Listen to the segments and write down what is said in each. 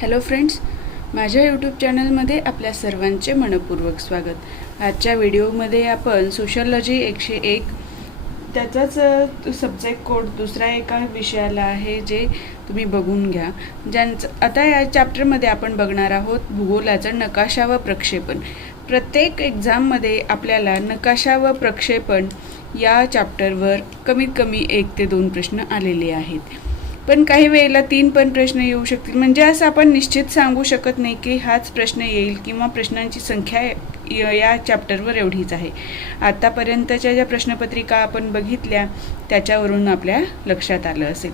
Hello friends, माझ्या YouTube चॅनलमध्ये आपल्या सर्वांचे मनपूर्वक स्वागत। आजच्या व्हिडिओमध्ये आपण सोशलॉजी 101 त्याचाच सब्जेक्ट कोड दुसरा एका विषयाला आहे जे तुम्ही बघून घ्या। आता या चॅप्टरमध्ये आपण बघणार आहोत भूगोलाचं नकाशा व प्रक्षेपण। प्रत्येक एक्झाममध्ये आपल्याला नकाशा व प्रक्षेपण या चॅप्टरवर कमीत कमी 1 ते 2 प्रश्न आलेले आहेत, पण काही वेळेला 3 पण प्रश्न येऊ शकतील। म्हणजे असं आपण निश्चित सांगू शकत नाही की हाच प्रश्न येईल किंवा प्रश्नांची संख्या या चॅप्टरवर एवढीच आहे। आतापर्यंतच्या ज्या प्रश्नपत्रिका आपण बघितल्या त्याच्यावरून आपल्या लक्षात आलं असेल।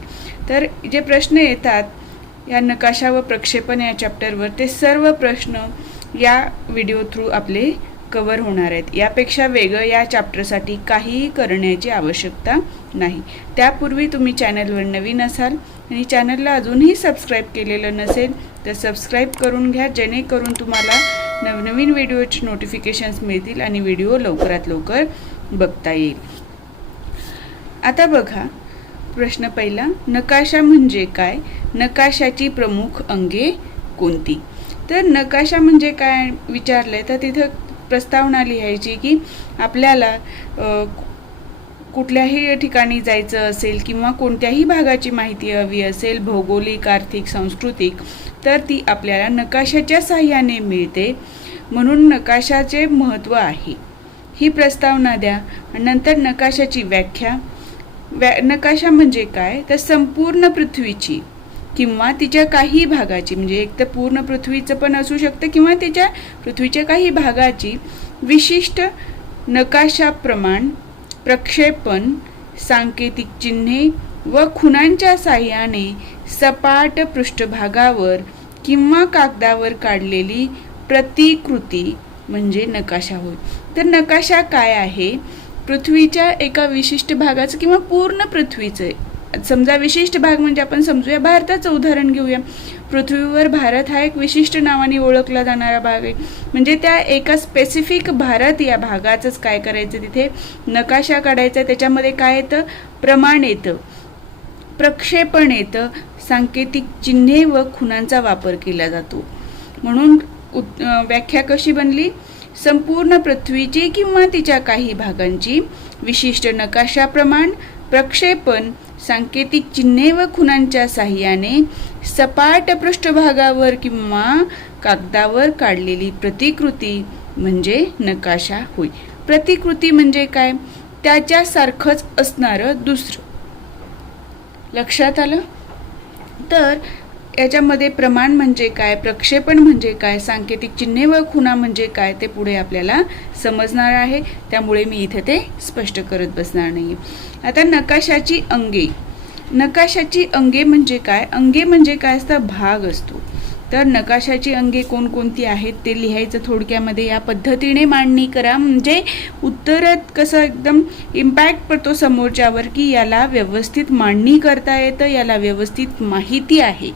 तर जे प्रश्न येतात या नकाशा व प्रक्षेपण या चॅप्टरवर ते सर्व प्रश्न या व्हिडिओ थ्रू आपले कव्हर होणार आहेत। यापेक्षा वेगळं या चॅप्टरसाठी काहीही करण्याची आवश्यकता नाही। त्यापूर्वी तुम्ही चॅनलवर नवीन असाल आणि चॅनलला अजूनही सबस्क्राईब केलेलं नसेल तर सबस्क्राईब करून घ्या, जेणेकरून तुम्हाला नवनवीन व्हिडिओचे नोटिफिकेशन्स मिळतील आणि व्हिडिओ लवकरात लवकर बघता येईल। आता बघा प्रश्न पहिला, नकाशा म्हणजे काय? नकाशाची प्रमुख अंगे कोणती? तर नकाशा म्हणजे काय विचारले तर तिथं प्रस्तावना लिहायची की आपल्याला कुठल्याही ठिकाणी जायचं असेल किंवा कोणत्याही भागाची माहिती हवी असेल, भौगोलिक, आर्थिक, सांस्कृतिक, तर ती आपल्याला नकाशाच्या साहाय्याने मिळते। म्हणून नकाशाचे महत्त्व आहे। ही प्रस्तावना द्या। नंतर नकाशाची व्याख्या। नकाशा म्हणजे काय तर संपूर्ण पृथ्वीची किंवा तिच्या काही भागाची, म्हणजे एक तर पूर्ण पृथ्वीचं पण असू शकतं किंवा तिच्या पृथ्वीच्या काही भागाची विशिष्ट नकाशा प्रमाण, प्रक्षेपण, सांकेतिक चिन्हे व खुणांच्या साहाय्याने सपाट पृष्ठभागावर किंवा कागदावर काढलेली प्रतिकृती म्हणजे नकाशा होय। तर नकाशा काय आहे? पृथ्वीच्या एका विशिष्ट भागाचं किंवा पूर्ण पृथ्वीचं, समजा विशिष्ट भाग म्हणजे आपण समजूया भारताचं उदाहरण घेऊया। पृथ्वीवर भारत हा एक विशिष्ट नावाने ओळखला जाणारा भाग आहे, म्हणजे त्या एका स्पेसिफिक भारत या भागाचंच काय करायचं, तिथे नकाशा काढायचा। त्याच्यामध्ये काय येतं? प्रमाण येतं, प्रक्षेपण येतं, सांकेतिक चिन्हे व खुणांचा वापर केला जातो। म्हणून व्याख्या कशी बनली? संपूर्ण पृथ्वीची किंवा तिच्या काही भागांची विशिष्ट नकाशा प्रमाण, प्रक्षेपण, सांकेतिक चिन्हे व खुणांच्या साहाय्याने सपाट पृष्ठभागावर किंवा कागदावर काढलेली प्रतिकृती म्हणजे नकाशा होय। प्रतिकृती म्हणजे काय? त्याच्यासारखंच असणारं दुसरं। लक्षात आलं? तर याच्यामध्ये प्रमाण म्हणजे काय, प्रक्षेपण म्हणजे काय, सांकेतिक चिन्हे व खुणा म्हणजे काय ते पुढे आपल्याला समजणार आहे, त्यामुळे मी इथे ते स्पष्ट करत बसणार नाही। आता नकाशाची अंगे। नकाशाची अंगे म्हणजे काय? अंगे म्हणजे काय असतं? भाग असतो। तर नकाशाची अंगे कोणकोणती आहेत ते लिहायचं थोडक्यामध्ये। या पद्धतीने मांडणी करा, म्हणजे उत्तरात कसं एकदम इम्पॅक्ट पडतो समोरच्यावर की याला व्यवस्थित मांडणी करता येतं, याला व्यवस्थित माहिती आहे।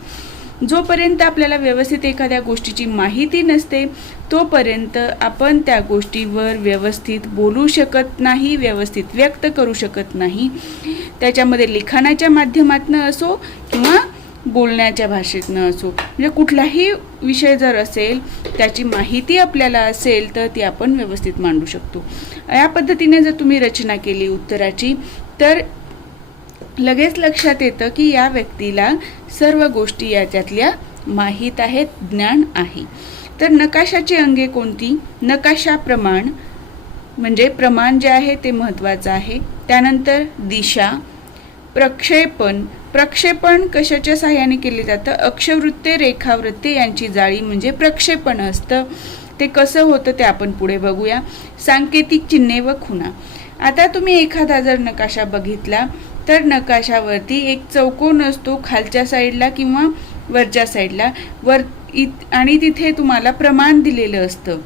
जोपर्यंत आपल्याला व्यवस्थित एखाद्या गोष्टीची माहिती नसते तोपर्यंत आपण त्या गोष्टीवर व्यवस्थित बोलू शकत नाही, व्यवस्थित व्यक्त करू शकत नाही। त्याच्यामध्ये लिखाणाच्या माध्यमातून असो किंवा बोलण्याच्या भाषेतनं असो, म्हणजे कुठलाही विषय जर असेल त्याची माहिती आपल्याला असेल तर ती आपण व्यवस्थित मांडू शकतो। या पद्धतीने जर तुम्ही रचना केली उत्तराची तर लगेच लक्षात येतं की या व्यक्तीला सर्व गोष्टी याच्यातल्या माहीत आहेत, ज्ञान आहे। तर नकाशाची अंगे कोणती? नकाशा प्रमाण, म्हणजे प्रमाण जे आहे ते महत्त्वाचं आहे। त्यानंतर दिशा, प्रक्षेपण। प्रक्षेपण कशाच्या साहाय्याने केले जातं? अक्षवृत्ते, रेखावृत्ते यांची जाळी म्हणजे प्रक्षेपण असतं। ते कसं होतं ते आपण पुढे बघूया। सांकेतिक चिन्हे व खुणा। आता तुम्ही एखादा जर नकाशा बघितला तर नकाशावरती एक चौकोन असतो खालच्या साईडला किंवा वरच्या साईडला आणि तिथे तुम्हाला प्रमाण दिलेलं असतं।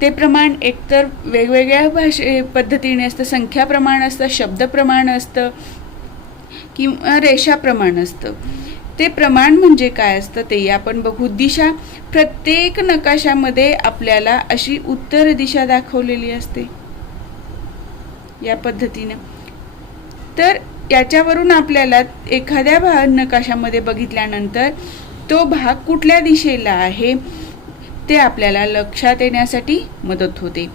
ते प्रमाण एकतर वेगवेगळ्या पद्धतीने असतं, संख्या प्रमाण असतं, शब्द प्रमाण असतं किंवा रेषा प्रमाण असतं। ते प्रमाण म्हणजे काय असतं ते आपण बघू। दिशा, प्रत्येक नकाशामध्ये आपल्याला अशी उत्तर दिशा दाखवलेली असते या पद्धतीने। तर याच्यावरून आपल्याला एखाद्या नकाशामध्ये बघितल्यानंतर तो भाग कुठल्या दिशेला आहे ते आपल्याला लक्षात येण्यासाठी मदत होते.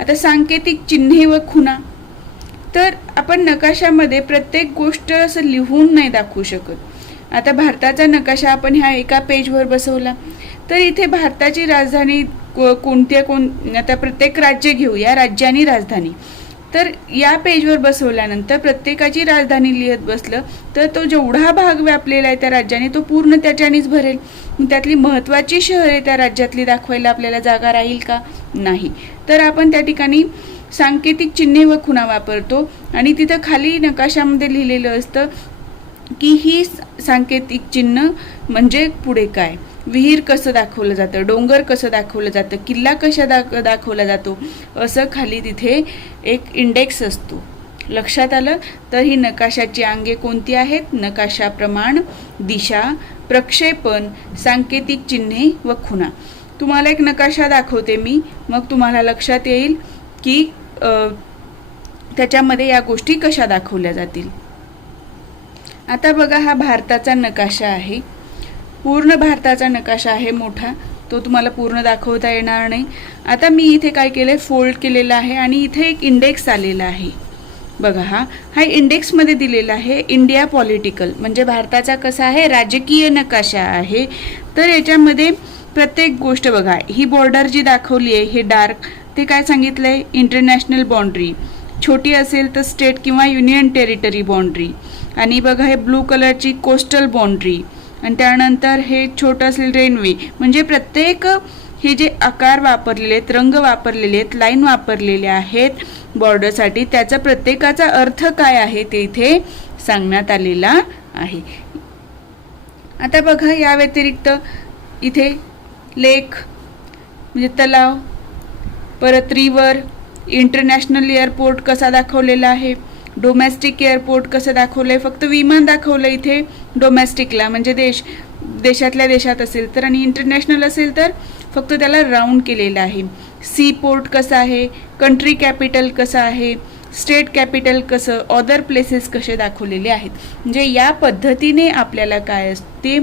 आता सांकेतिक चिन्हे व खुणा, तर आपण नकाशामध्ये प्रत्येक गोष्ट असं लिहून नाही दाखवू शकत. आता भारताचा नकाशा आपण ह्या एका पेजवर बसवला, तर इथे भारताची राजधानी आता प्रत्येक राज्य घेऊया, राज्य आणि राजधानी. तर या पेजवर बसवल्यानंतर प्रत्येकाची राजधानी लिहित बसलं तर तो जेवढा भाग व्यापलेला आहे त्या राज्याने तो पूर्ण त्याच्यानेच भरेल. त्यातली महत्त्वाची शहरे त्या राज्यातली दाखवायला आपल्याला जागा राहील का? नाही. तर आपण त्या ठिकाणी सांकेतिक चिन्हे व खुणा वापरतो आणि तिथं खाली नकाशामध्ये लिहिलेलं असतं की ही सांकेतिक चिन्ह म्हणजे पुढे काय, विहीर कसं दाखवलं जातं, डोंगर कसं दाखवलं जातं, किल्ला कशा दाखवला जातो, असं खाली तिथे एक इंडेक्स असतो. लक्षात आलं? तर ही नकाशाची अंगे कोणती आहेत? नकाशा, प्रमाण, दिशा, प्रक्षेपण, सांकेतिक चिन्हे व खुणा. तुम्हाला एक नकाशा दाखवते मी, मग तुम्हाला लक्षात येईल की त्याच्यामध्ये या गोष्टी कशा दाखवल्या जातील. आता बघा, हा भारताचा नकाशा आहे, पूर्ण भारताचा नकाशा आहे मोठा, तो तुम्हाला पूर्ण दाखवता येणार नाही. आता मी इथे काय केलंय, फोल्ड केलेला आहे आणि इथे एक इंडेक्स आलेला आहे. बघा, हा इंडेक्समध्ये दिलेला आहे इंडिया पॉलिटिकल, म्हणजे भारताचा कसा आहे, राजकीय नकाशा आहे. तर याच्यामध्ये प्रत्येक गोष्ट बघा, ही बॉर्डर जी दाखवली आहे हे डार्क, ते काय सांगितलंय, इंटरनॅशनल बाउंड्री. छोटी असेल तर स्टेट किंवा युनियन टेरिटरी बाउंड्री. आणि बघा, हे ब्लू कलरची कोस्टल बाउंड्री. आणि त्यानंतर हे छोटं असेल रेल्वे. म्हणजे प्रत्येक हे जे आकार वापरलेले आहेत, रंग वापरलेले आहेत, लाईन वापरलेल्या आहेत बॉर्डरसाठी, त्याचा प्रत्येकाचा अर्थ काय आहे ते इथे सांगण्यात आलेला आहे. आता बघा, या व्यतिरिक्त इथे लेक म्हणजे तलाव, परत रिव्हर, इंटरनॅशनल एअरपोर्ट कसा दाखवलेला आहे, डोमेस्टिक एअरपोर्ट कसं दाखवलंय, फक्त विमान दाखवलं इथे डोमेस्टिकला, म्हणजे देशातल्या देशात असेल तर, आणि इंटरनॅशनल असेल तर फक्त त्याला राऊंड केलेलं आहे. सी पोर्ट कसं आहे, कंट्री कॅपिटल कसं आहे, स्टेट कॅपिटल कसं, अदर प्लेसेस कसे दाखवलेले आहेत. म्हणजे या पद्धतीने आपल्याला काय असते,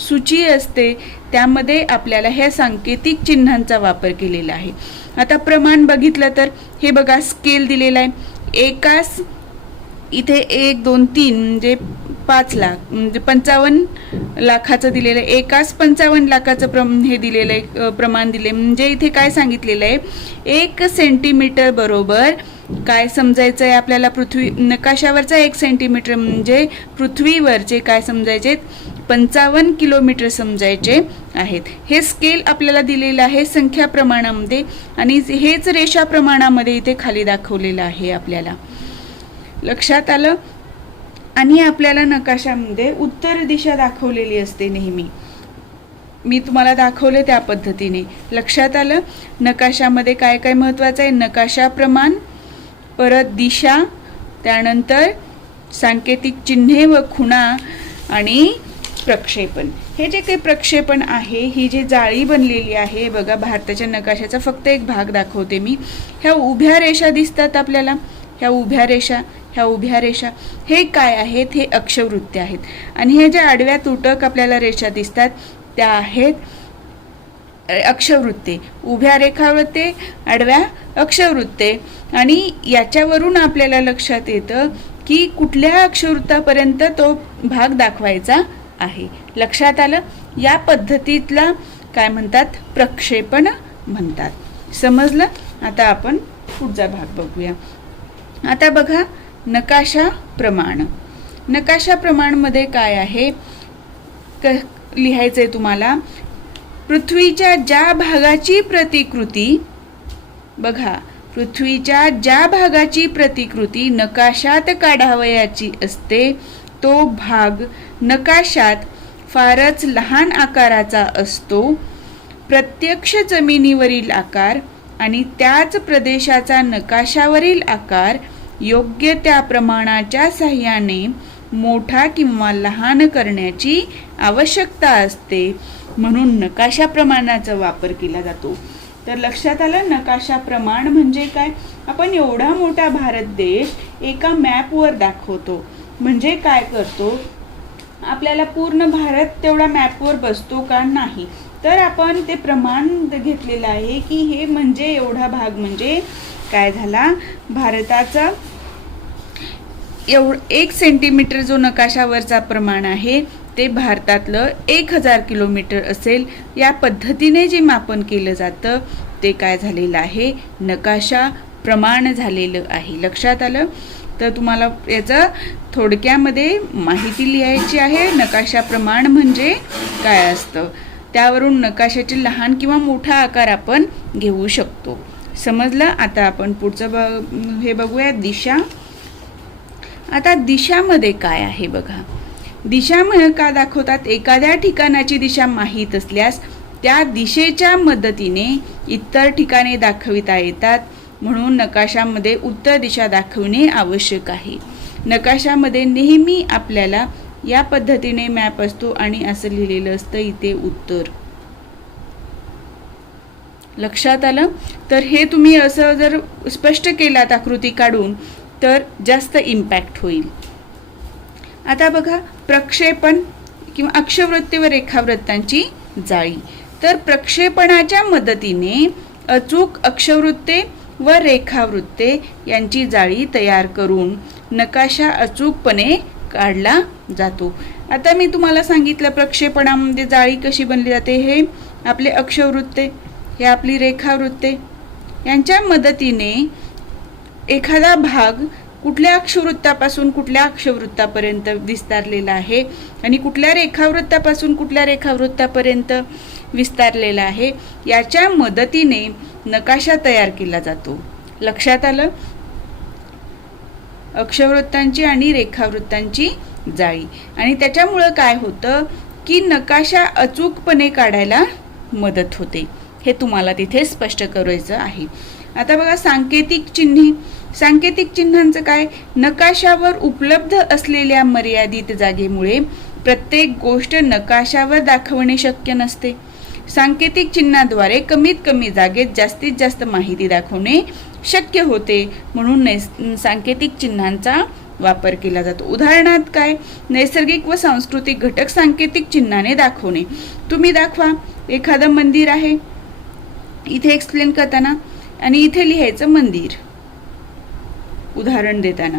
सूची असते, त्यामध्ये आपल्याला ह्या सांकेतिक चिन्हांचा वापर केलेला आहे. आता प्रमाण बघितलं तर हे बघा, स्केल दिलेला आहे. एकास इथे 1, 2, 3 म्हणजे 5 लाख, म्हणजे 55 लाखाचं दिलेलं आहे. एकास 55 लाखाचं हे दिलेलं आहे, प्रमाण दिले. म्हणजे इथे काय सांगितलेलं आहे, 1 सेंटीमीटर बरोबर काय समजायचं आहे आपल्याला, नकाशावरचा 1 सेंटीमीटर म्हणजे पृथ्वीवरचे काय समजायचे, 55 किलोमीटर समजायचे आहेत. हे स्केल आपल्याला दिलेलं आहे संख्या प्रमाणामध्ये, आणि हेच रेषा प्रमाणामध्ये इथे खाली दाखवलेलं आहे आपल्याला. लक्षात आलं? आणि आपल्याला नकाशामध्ये उत्तर दिशा दाखवलेली असते नेहमी, मी तुम्हाला दाखवले त्या पद्धतीने. लक्षात आलं? नकाशामध्ये काय काय महत्त्वाचं आहे, नकाशा, प्रमाण, परत दिशा, त्यानंतर सांकेतिक चिन्हे व खुणा आणि प्रक्षेपण. हे जे काही प्रक्षेपण आहे, ही जी जाळी बनलेली आहे बघा, भारताच्या नकाशाचा फक्त एक भाग दाखवते मी. ह्या उभ्या रेषा दिसतात आपल्याला, ह्या उभ्या रेषा हे काय आहेत, हे अक्षवृत्ते आहेत. आणि हे ज्या आडव्या तुटक आपल्याला रेषा दिसतात त्या आहेत अक्षवृत्ते. उभ्या रेखावृत्ते, आडव्या अक्षवृत्ते. आणि याच्यावरून आपल्याला लक्षात येतं की कुठल्या अक्षवृत्तापर्यंत तो भाग दाखवायचा आहे. लक्षात आलं? या पद्धतीतला काय म्हणतात, प्रक्षेपण म्हणतात. समजलं? आता आपण पुढचा भाग बघूया. आता बघा, नकाशा प्रमाण. नकाशा प्रमाणमध्ये काय आहे, लिहायचंय तुम्हाला, पृथ्वीच्या ज्या भागाची प्रतिकृती, बघा, पृथ्वीच्या ज्या भागाची प्रतिकृती नकाशात काढावयाची असते तो भाग नकाशात फारच लहान आकाराचा असतो. प्रत्यक्ष जमिनीवरील आकार आणि त्याच प्रदेशाचा नकाशावरील आकार योग्य त्या प्रमाणाच्या साहाय्याने मोठा किंवा लहान करण्याची आवश्यकता असते, म्हणून नकाशा प्रमाणाचा वापर केला जातो. तर लक्षात आलं, नकाशा प्रमाण म्हणजे काय, आपण एवढा मोठा भारत देश एका मॅपवर दाखवतो. म्हणजे काय करतो, आपल्याला पूर्ण भारत तेवढा मॅपवर बसतो का नाही. तर आपण ते प्रमाण घेतलेलं आहे की हे म्हणजे एवढा भाग म्हणजे काय झाला, भारताचा 1 सेंटीमीटर जो नकाशावरचा प्रमाण आहे ते भारतातलं 1000 किलोमीटर असेल. या पद्धतीने जे मापन केलं जातं ते काय झालेलं आहे, नकाशा प्रमाण झालेलं आहे. लक्षात आलं. तर तुम्हाला याचं थोडक्यामध्ये माहिती लिहायची आहे. नकाशा प्रमाण म्हणजे काय असतं, त्यावरून नकाशाचे लहान किंवा मोठा आकार आपण घेऊ शकतो. समजलं. आता आपण पुढचं हे बघूया, दिशा. आता दिशामध्ये काय आहे बघा. दिशामध्ये का दाखवतात, एखाद्या ठिकाणाची दिशा माहीत असल्यास त्या दिशेच्या मदतीने इतर ठिकाणे दाखविता येतात. म्हणून नकाशामध्ये उत्तर दिशा दाखवणे आवश्यक आहे. नकाशामध्ये नेहमी आपल्याला या पद्धतीने मॅप असतो आणि असं लिहिलेलं असतं इथे उत्तर. लक्षात आलं. तर हे तुम्ही असं जर स्पष्ट केलात आकृती काढून तर जास्त इम्पॅक्ट होईल. आता बघा, प्रक्षेपण किंवा अक्षवृत्ते व रेखावृत्तांची जाळी. तर प्रक्षेपणाच्या मदतीने अचूक अक्षवृत्ते व रेखावृत्ते यांची जाळी तयार करून नकाशा अचूकपणे काढला जातो. आता मी तुम्हाला सांगितलं प्रक्षेपणामध्ये जाळी कशी बनली जाते. हे आपले अक्षवृत्ते, हे आपली रेखावृत्ते यांच्या मदतीने एखादा भाग कुठल्या अक्षवृत्तापासून कुठल्या अक्षवृत्तापर्यंत विस्तारलेला आहे आणि कुठल्या रेखावृत्तापासून कुठल्या रेखावृत्तापर्यंत विस्तारलेला आहे याच्या मदतीने नकाशा तयार केला जातो. लक्षात आलं. अक्षवृत्तांची आणि रेखावृत्तांची जाळी. आणि त्याच्यामुळं काय होतं की नकाशा अचूकपणे काढायला मदत होते. हे तुम्हाला तिथे स्पष्ट करायचं आहे. आता बघा, सांकेतिक चिन्हे. सांकेतिक चिन्हांचं काय, नकाशावर उपलब्ध असलेल्या मर्यादित जागेमुळे प्रत्येक गोष्ट नकाशावर दाखवणे शक्य नसते. सांकेतिक चिन्हाद्वारे कमीत कमी जागेत जास्तीत जास्त माहिती दाखवणे शक्य होते. म्हणून सांकेतिक चिन्हांचा वापर केला जातो. उदाहरणार्थ काय, नैसर्गिक व सांस्कृतिक घटक सांकेतिक चिन्हाने दाखवणे. तुम्ही दाखवा, एखादं मंदिर आहे इथे एक्सप्लेन करताना आणि इथे लिहायचं मंदिर. उदाहरण देताना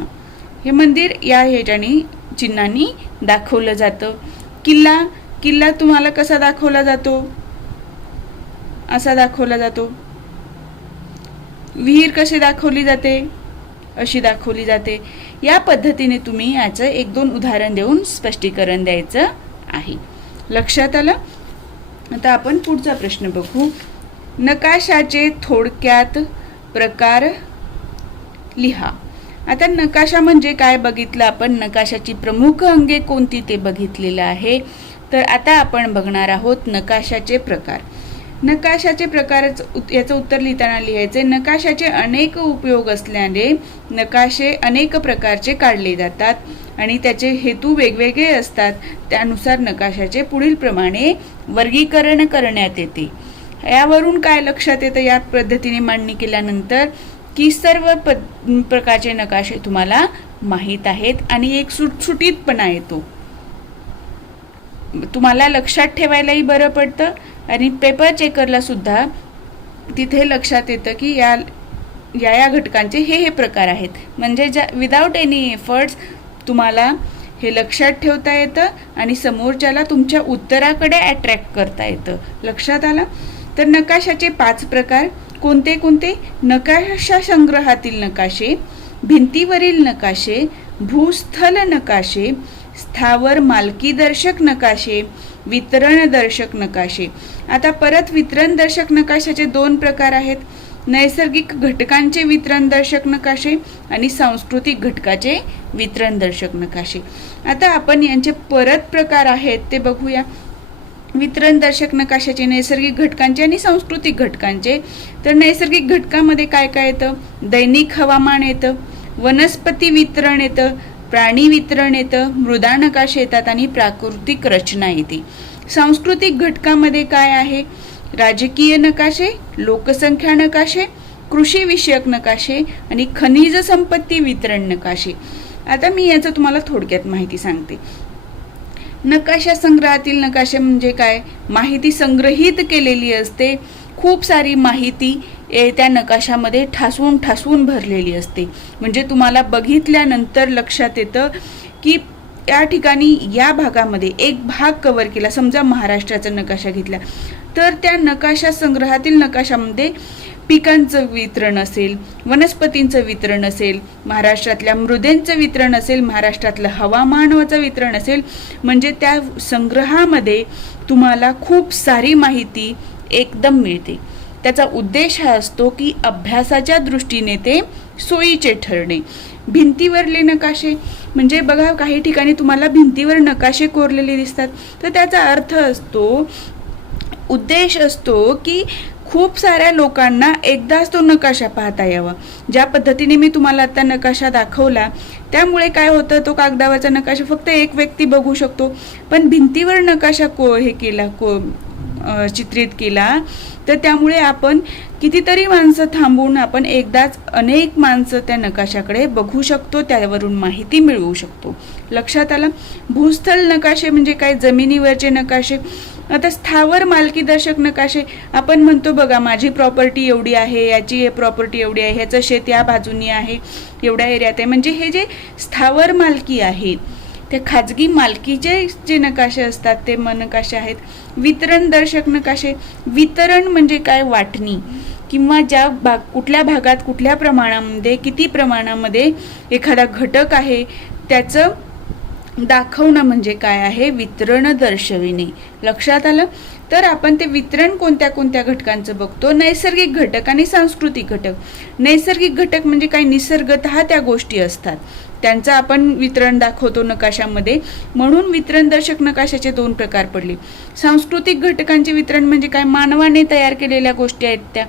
हे मंदिर या ह्याच्याने चिन्हांनी दाखवलं जातं. किल्ला, किल्ला तुम्हाला कसा दाखवला जातो, असा दाखवला जातो. विहीर कशी दाखवली जाते, अशी दाखवली जाते. या पद्धतीने तुम्ही याचं 1-2 उदाहरण देऊन स्पष्टीकरण द्यायचं आहे. लक्षात आलं. आता आपण पुढचा प्रश्न बघू. नकाशाचे थोडक्यात प्रकार लिहा. आता नकाशा म्हणजे काय बघितलं आपण, नकाशाची प्रमुख अंगे कोणती ते बघितलेलं आहे. तर आता आपण बघणार आहोत नकाशाचे प्रकार. नकाशाचे प्रकार याचं उत्तर लिहिताना लिहायचे, नकाशाचे अनेक उपयोग असल्याने नकाशे अनेक प्रकारचे काढले जातात आणि त्याचे हेतू वेगवेगळे असतात. त्यानुसार नकाशाचे पुढील प्रमाणे वर्गीकरण करण्यात येते. यावरून काय लक्षात येतं, या पद्धतीने मांडणी केल्यानंतर की सर्व प्रकारचे नकाशे तुम्हाला माहीत आहेत आणि एक सुटसुटीतपणा येतो. तुम्हाला लक्षात ठेवायलाही बरं पडतं आणि पेपर चेकरला सुद्धा तिथे लक्षात येतं की या घटकांचे हे प्रकार आहेत. म्हणजे विदाउट एनी एफर्ट्स तुम्हाला हे लक्षात ठेवता येतं आणि समोरच्याला तुमच्या उत्तराकडे अट्रॅक्ट करता येतं. लक्षात आलं. तर नकाशाचे 5 प्रकार कोणते कोणते, नकाशा संग्रहातील नकाशे, भिंतीवरील नकाशे, भूस्थल नकाशे, स्थावर मालकीदर्शक नकाशे, वितरणदर्शक नकाशे. आता परत वितरणदर्शक नकाशाचे 2 प्रकार आहेत, नैसर्गिक घटकांचे वितरणदर्शक नकाशे आणि सांस्कृतिक घटकाचे वितरणदर्शक नकाशे. आता आपण यांचे परत प्रकार आहेत ते बघूया. वितरणदर्शक नकाशाचे नैसर्गिक घटकांचे आणि सांस्कृतिक घटकांचे. तर नैसर्गिक घटकामध्ये काय काय येतं, दैनिक हवामान येतं, वनस्पती वितरण येतं, प्राणी वितरण येतं, मृदा नकाशे येतात आणि प्राकृतिक रचना येते. सांस्कृतिक घटकामध्ये काय आहे, राजकीय नकाशे, लोकसंख्या नकाशे, कृषी विषयक नकाशे आणि खनिज संपत्ती वितरण नकाशे. आता मी याचं तुम्हाला थोडक्यात माहिती सांगते. नकाशा संग्रहातील नकाशे म्हणजे काय, माहिती संग्रहित केलेली असते, खूप सारी माहिती त्या नकाशामध्ये ठासून ठासून भरलेली असते. म्हणजे तुम्हाला बघितल्यानंतर लक्षात येतं की या ठिकाणी या भागामध्ये एक भाग कव्हर केला, समजा महाराष्ट्राचा नकाशा घेतला तर त्या नकाशा संग्रहातील नकाशामध्ये पिकांचं वितरण असेल, वनस्पतींचं वितरण असेल, महाराष्ट्रातल्या मृदेंचं वितरण असेल, महाराष्ट्रातलं हवामानाचं वितरण असेल. म्हणजे त्या संग्रहामध्ये तुम्हाला खूप सारी माहिती एकदम मिळते. त्याचा उद्देश हा असतो की अभ्यासाच्या दृष्टीने ते सोयीचे ठरणे. भिंतीवरले नकाशे म्हणजे बघा, काही ठिकाणी तुम्हाला भिंतीवर नकाशे कोरलेले दिसतात, तर त्याचा अर्थ असतो, उद्देश असतो की खूप साऱ्या लोकांना एकदाच तो नकाशा पाहता यावा. ज्या पद्धतीने मी तुम्हाला आता नकाशा दाखवला त्यामुळे काय होतं, तो कागदावरचा नकाशा फक्त एक व्यक्ती बघू शकतो, पण भिंतीवर नकाशा चित्रित केला तर त्यामुळे आपण कितीतरी माणसं थांबून आपण एकदाच अनेक माणसं त्या नकाशाकडे बघू शकतो, त्यावरून माहिती मिळवू शकतो. लक्षात आलं. भूस्थल नकाशे म्हणजे काय, जमिनीवरचे नकाशे. आता स्थावर मालकीदर्शक नकाशे आपण म्हणतो बघा, माझी प्रॉपर्टी एवढी आहे, याची प्रॉपर्टी एवढी आहे, ह्याचं शेत या बाजूनी आहे, एवढ्या एरियात आहे. म्हणजे हे जे स्थावर मालकी आहे, त्या खाजगी मालकीचे जे नकाशे असतात ते नकाशे आहेत. वितरण दर्शक नकाशे, वितरण म्हणजे काय, वाटणी किंवा कुठल्या भागात कुठल्या प्रमाणामध्ये किती प्रमाणामध्ये एखादा घटक आहे त्याचं दाखवणं म्हणजे काय आहे, वितरण दर्शविणे. लक्षात आलं. तर आपण ते वितरण कोणत्या कोणत्या घटकांचं बघतो, नैसर्गिक घटक आणि सांस्कृतिक घटक. नैसर्गिक घटक म्हणजे काय, निसर्गतः त्या गोष्टी असतात, त्यांचं आपण वितरण दाखवतो नकाशामध्ये, म्हणून वितरण दर्शक नकाशाचे 2 प्रकार पडले. सांस्कृतिक घटकांचे वितरण म्हणजे काय, मानवाने तयार केलेल्या गोष्टी आहेत त्या,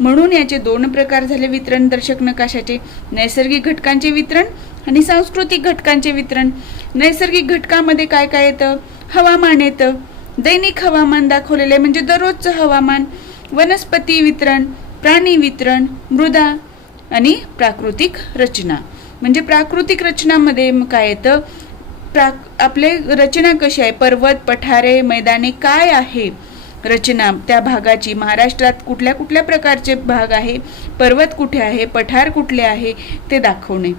म्हणून याचे 2 प्रकार झाले वितरण दर्शक नकाशाचे, नैसर्गिक घटकांचे वितरण आणि सांस्कृतिक घटकांचे वितरण. नैसर्गिक घटकामध्ये काय काय येतं, हवामान येतं, दैनिक हवामान दाखवलेले म्हणजे दररोजचं हवामान, वनस्पती वितरण, प्राणी वितरण, मृदा आणि प्राकृतिक रचना. म्हणजे प्राकृतिक रचनामध्ये काय येतं, आपले रचना कशी आहे, पर्वत, पठारे, मैदाने काय आहे रचना त्या भागाची, महाराष्ट्रात कुठल्या कुठल्या प्रकारचे भाग आहे, पर्वत कुठे आहे, पठार कुठले आहे ते दाखवणे.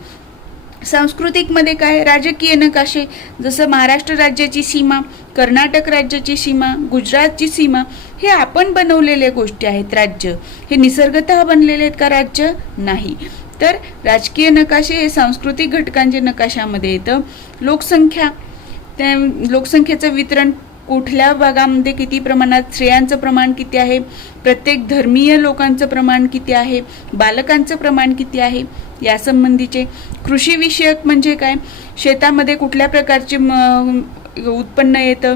सांस्कृतिकमध्ये काय, राजकीय नकाशे, जसं महाराष्ट्र राज्याची सीमा, कर्नाटक राज्याची सीमा, गुजरातची सीमा, हे आपण बनवलेल्या गोष्टी आहेत. राज्य हे निसर्गतः बनलेले आहेत का, राज्य नाही. तर राजकीय नकाशे हे सांस्कृतिक घटकांच्या नकाशामध्ये येतं. लोकसंख्या, त्या लोकसंख्येचं वितरण, कुठल्या भागामध्ये किती प्रमाणात स्त्रियांचं प्रमाण किती आहे, प्रत्येक धर्मीय लोकांचं प्रमाण किती आहे, बालकांचं प्रमाण किती आहे यासंबंधीचे. कृषीविषयक म्हणजे काय, शेतामध्ये कुठल्या प्रकारचे उत्पन्न येतं,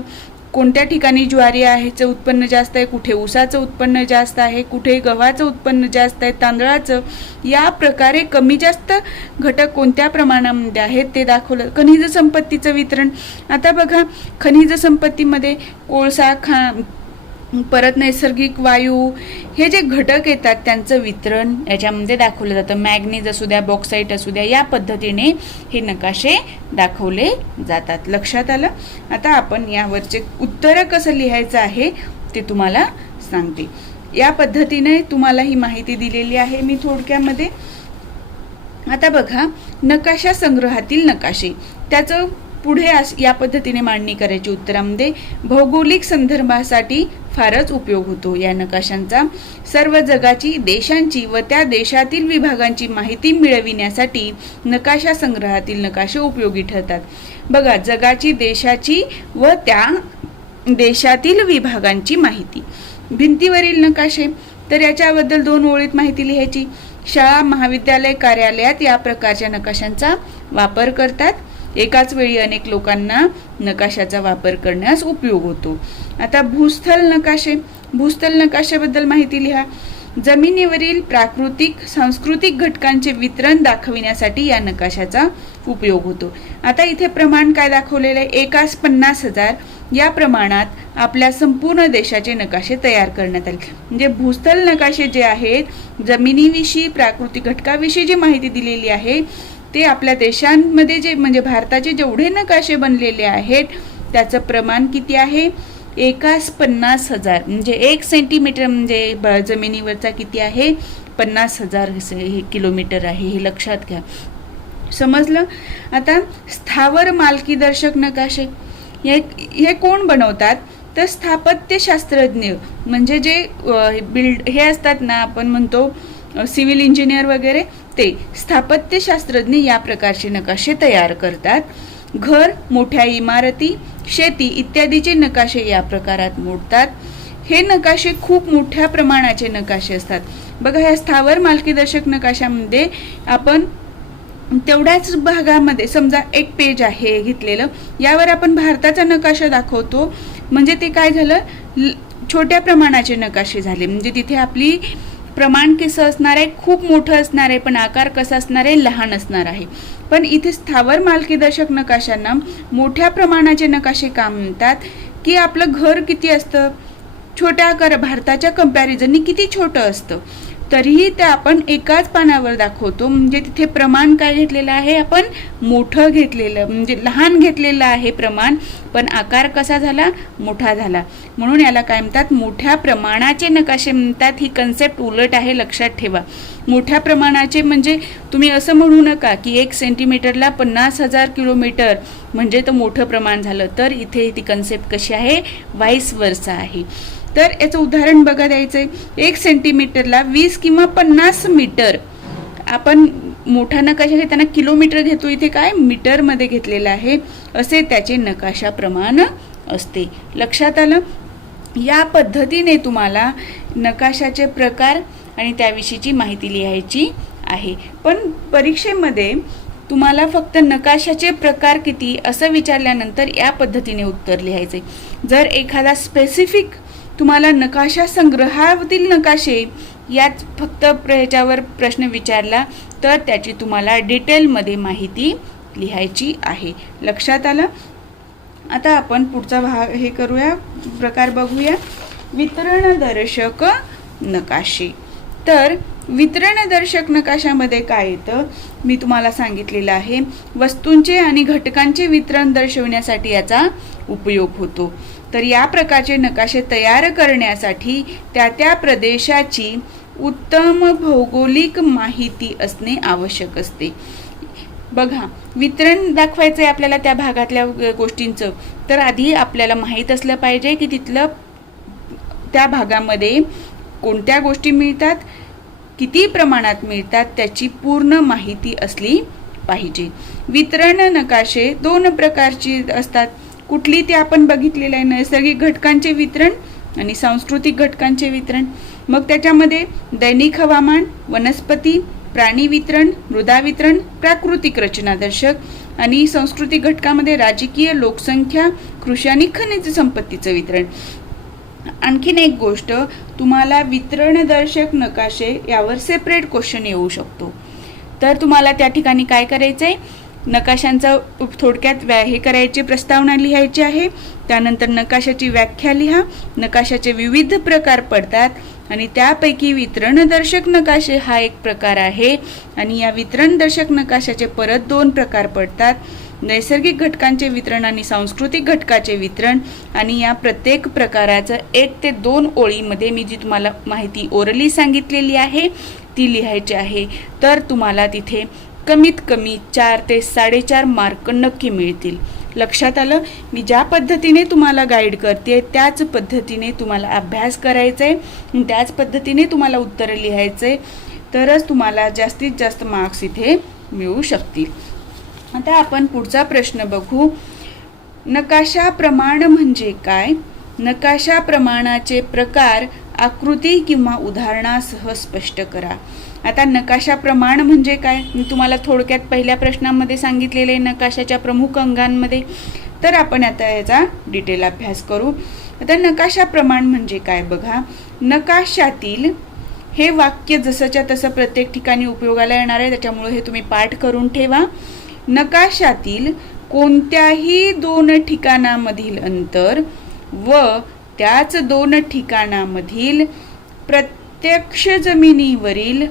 कोणत्या ठिकाणी ज्वारी आहेचं उत्पन्न जास्त आहे, कुठे ऊसाचं उत्पन्न जास्त आहे, कुठे गव्हाचं उत्पन्न जास्त आहे, तांदळाचं, या प्रकारे कमी जास्त घटक कोणत्या प्रमाणामध्ये आहेत ते दाखवलं. खनिज संपत्तीचं वितरण, आता बघा खनिज संपत्तीमध्ये कोळसा, परत नैसर्गिक वायू, हे जे घटक येतात त्यांचं वितरण याच्यामध्ये दाखवलं जातं. मॅग्नीज असू द्या, बॉक्साईट असू द्या, या पद्धतीने हे नकाशे दाखवले जातात. लक्षात आलं. आता आपण यावरचे उत्तर कसं लिहायचं आहे ते तुम्हाला सांगते. या पद्धतीने तुम्हाला ही माहिती दिलेली आहे मी थोडक्यामध्ये. आता बघा, नकाशा संग्रहातील नकाशे, त्याचं पुढे या पद्धतीने मांडणी करायची उत्तरामध्ये. भौगोलिक संदर्भासाठी फारच उपयोग होतो या नकाशांचा. सर्व जगाची, देशांची व त्या देशातील विभागांची माहिती मिळविण्यासाठी नकाशा संग्रहातील नकाशे उपयोगी ठरतात. बघा, जगाची, देशाची व त्या देशातील विभागांची माहिती. भिंतीवरील नकाशे, तर याच्याबद्दल 2 ओळीत माहिती लिहायची. शाळा, महाविद्यालय, कार्यालयात या प्रकारच्या नकाशांचा वापर करतात. एकाच वेळी अनेक लोकांना नकाशाचा वापर करण्यास उपयोग होतो. आता भूस्थल नकाशे, भूस्थल नकाशाबद्दल माहिती लिहा. जमिनीवरील प्राकृतिक, सांस्कृतिक घटकांचे वितरण दाखविण्यासाठी या नकाशाचा उपयोग होतो. आता इथे प्रमाण काय दाखवलेलं आहे, एकास 50,000 या प्रमाणात आपल्या संपूर्ण देशाचे नकाशे तयार करण्यात आले. म्हणजे भूस्थल नकाशे जे आहेत, जमिनीविषयी, प्राकृतिक घटकाविषयी जी माहिती दिलेली आहे ते आपल्या देशांमध्ये जे म्हणजे भारताचे जेवढे नकाशे बनलेले आहेत त्याचं प्रमाण किती आहे? एकास 50,000, म्हणजे 1 सेंटीमीटर म्हणजे जमिनीवरचा किती आहे? 50,000 हे किलोमीटर आहे, हे लक्षात घ्या. समजलं? आता स्थावर मालकीदर्शक नकाशे हे कोण बनवतात? तर स्थापत्यशास्त्रज्ञ, म्हणजे जे हे असतात ना, आपण म्हणतो सिव्हिल इंजिनियर वगैरे, ते स्थापत्यशास्त्रज्ञ या प्रकारचे नकाशे तयार करतात. घर, मोठ्या इमारती, शेती इत्यादीचे नकाशे या प्रकारात मोडतात. हे नकाशे खूप मोठ्या प्रमाणाचे नकाशे असतात. बघा, ह्या स्थावर मालकीदर्शक नकाशामध्ये आपण तेवढ्याच भागामध्ये, समजा एक पेज आहे घेतलेलं, यावर आपण भारताचा नकाशा दाखवतो, म्हणजे ते काय झालं? छोट्या प्रमाणाचे नकाशे झाले. म्हणजे तिथे आपली प्रमाण कसं असणार आहे? खूप मोठं असणार आहे, पण आकार कसा असणार आहे? लहान असणार आहे. पण इथे स्थावर मालकीदर्शक नकाशांना मोठ्या प्रमाणाचे नकाशे का म्हणतात? की आपलं घर किती असतं? छोट्या आकार, भारताच्या कंपॅरिझननी किती छोटं असतं, तरीही ते आपण एकाच पानावर दाखवतो. म्हणजे तिथे प्रमाण काय घेतलेलं आहे? आपण मोठं घेतलेलं, म्हणजे लहान घेतलेलं आहे प्रमाण, पण आकार कसा झाला? मोठा झाला. म्हणून याला काय म्हणतात? मोठ्या प्रमाणाचे नकाशे म्हणतात. ही कन्सेप्ट उलट आहे, लक्षात ठेवा. मोठ्या प्रमाणाचे म्हणजे तुम्ही असं म्हणू नका की 1 सेंटीमीटरला 50,000 किलोमीटर म्हणजे तर मोठं प्रमाण झालं. तर इथे ती कन्सेप्ट कशी आहे? व्हाईस वर्सा आहे. तर याचं उदाहरण बघा द्यायचंय. 1 सेंटीमीटरला 20 किंवा 50 मीटर. आपण मोठा नकाशा घेताना किलोमीटर घेतो, इथे काय मीटरमध्ये घेतलेला आहे. असे त्याचे नकाशा प्रमाण असते. लक्षात आलं? या पद्धतीने तुम्हाला नकाशाचे प्रकार आणि त्याविषयीची माहिती लिहायची आहे. पण परीक्षेमध्ये तुम्हाला फक्त नकाशाचे प्रकार किती असं विचारल्यानंतर या पद्धतीने उत्तर लिहायचे. जर एखादा स्पेसिफिक तुम्हाला नकाशा संग्रहातील नकाशे यात फक्त ह्याच्यावर प्रश्न विचारला तर त्याची तुम्हाला डिटेलमध्ये माहिती लिहायची आहे. लक्षात आलं? आता आपण पुढचा भाग हे करूया, प्रकार बघूया. वितरणदर्शक नकाशे. तर वितरणदर्शक नकाशामध्ये काय येतं? मी तुम्हाला सांगितलेलं आहे. वस्तूंचे आणि घटकांचे वितरण दर्शविण्यासाठी याचा उपयोग होतो. तर या प्रकारचे नकाशे तयार करण्यासाठी त्या प्रदेशाची उत्तम भौगोलिक माहिती असणे आवश्यक असते. बघा, वितरण दाखवायचं आहे आपल्याला त्या भागातल्या गोष्टींचं, तर आधी आपल्याला माहीत असलं पाहिजे की तिथलं त्या भागामध्ये कोणत्या गोष्टी मिळतात, किती प्रमाणात मिळतात, त्याची पूर्ण माहिती असली पाहिजे. वितरण नकाशे 2 प्रकारचे असतात. कुठली ते आपण बघितलेलं आहे, नैसर्गिक घटकांचे वितरण आणि सांस्कृतिक घटकांचे वितरण. मग त्याच्यामध्ये दैनिक हवामान, वनस्पती, प्राणी वितरण, मृदा वितरण, प्राकृतिक रचनादर्शक आणि सांस्कृतिक घटकामध्ये राजकीय, लोकसंख्या, कृषी आणि खनिज संपत्तीचं वितरण. आणखीन एक गोष्ट, तुम्हाला वितरणदर्शक नकाशे यावर सेपरेट क्वेश्चन येऊ शकतो. तर तुम्हाला त्या ठिकाणी काय करायचंय? नकाशांचा थोडक्यात हे करायची, प्रस्तावना लिहायची आहे. त्यानंतर नकाशाची व्याख्या लिहा. नकाशाचे विविध प्रकार पडतात आणि त्यापैकी वितरणदर्शक नकाशे हा एक प्रकार आहे. आणि या वितरणदर्शक नकाशाचे परत 2 प्रकार पडतात. नैसर्गिक घटकांचे वितरण आणि सांस्कृतिक घटकाचे वितरण. आणि या प्रत्येक प्रकाराचं 1 ते 2 ओळीमध्ये मी जी तुम्हाला माहिती ओरली सांगितलेली आहे ती लिहायची आहे. तर तुम्हाला तिथे कमीत कमी 4 ते 4.5 मार्क नक्की मिळतील. लक्षात आलं? मी ज्या पद्धतीने तुम्हाला गाईड करते त्याच पद्धतीने तुम्हाला अभ्यास करायचा आहे, त्याच पद्धतीने तुम्हाला उत्तर लिहायचे, तरच तुम्हाला जास्तीत जास्त मार्क्स इथे मिळू शकतील. आता आपण पुढचा प्रश्न बघू. नकाशा प्रमाण म्हणजे काय? नकाशा प्रमाणाचे प्रकार आकृती किंवा उदाहरणासह स्पष्ट करा. आता नकाशा प्रमाण म्हणजे काय? मी तुम्हाला थोडक्यात पहिल्या प्रश्नामध्ये सांगितलेले नकाशाच्या प्रमुख अंगांमध्ये. तर आपण आता याचा डिटेल अभ्यास करू. आता नकाशा प्रमाण म्हणजे काय बघा. नकाशातील हे वाक्य जसंच्या तसं प्रत्येक ठिकाणी उपयोगाला येणार आहे, त्याच्यामुळे हे तुम्ही पाठ करून ठेवा. नकाशातील कोणत्याही 2 ठिकाणामधील अंतर व त्याच 2 ठिकाणामधील प्रत्यक्ष जमिनीवरील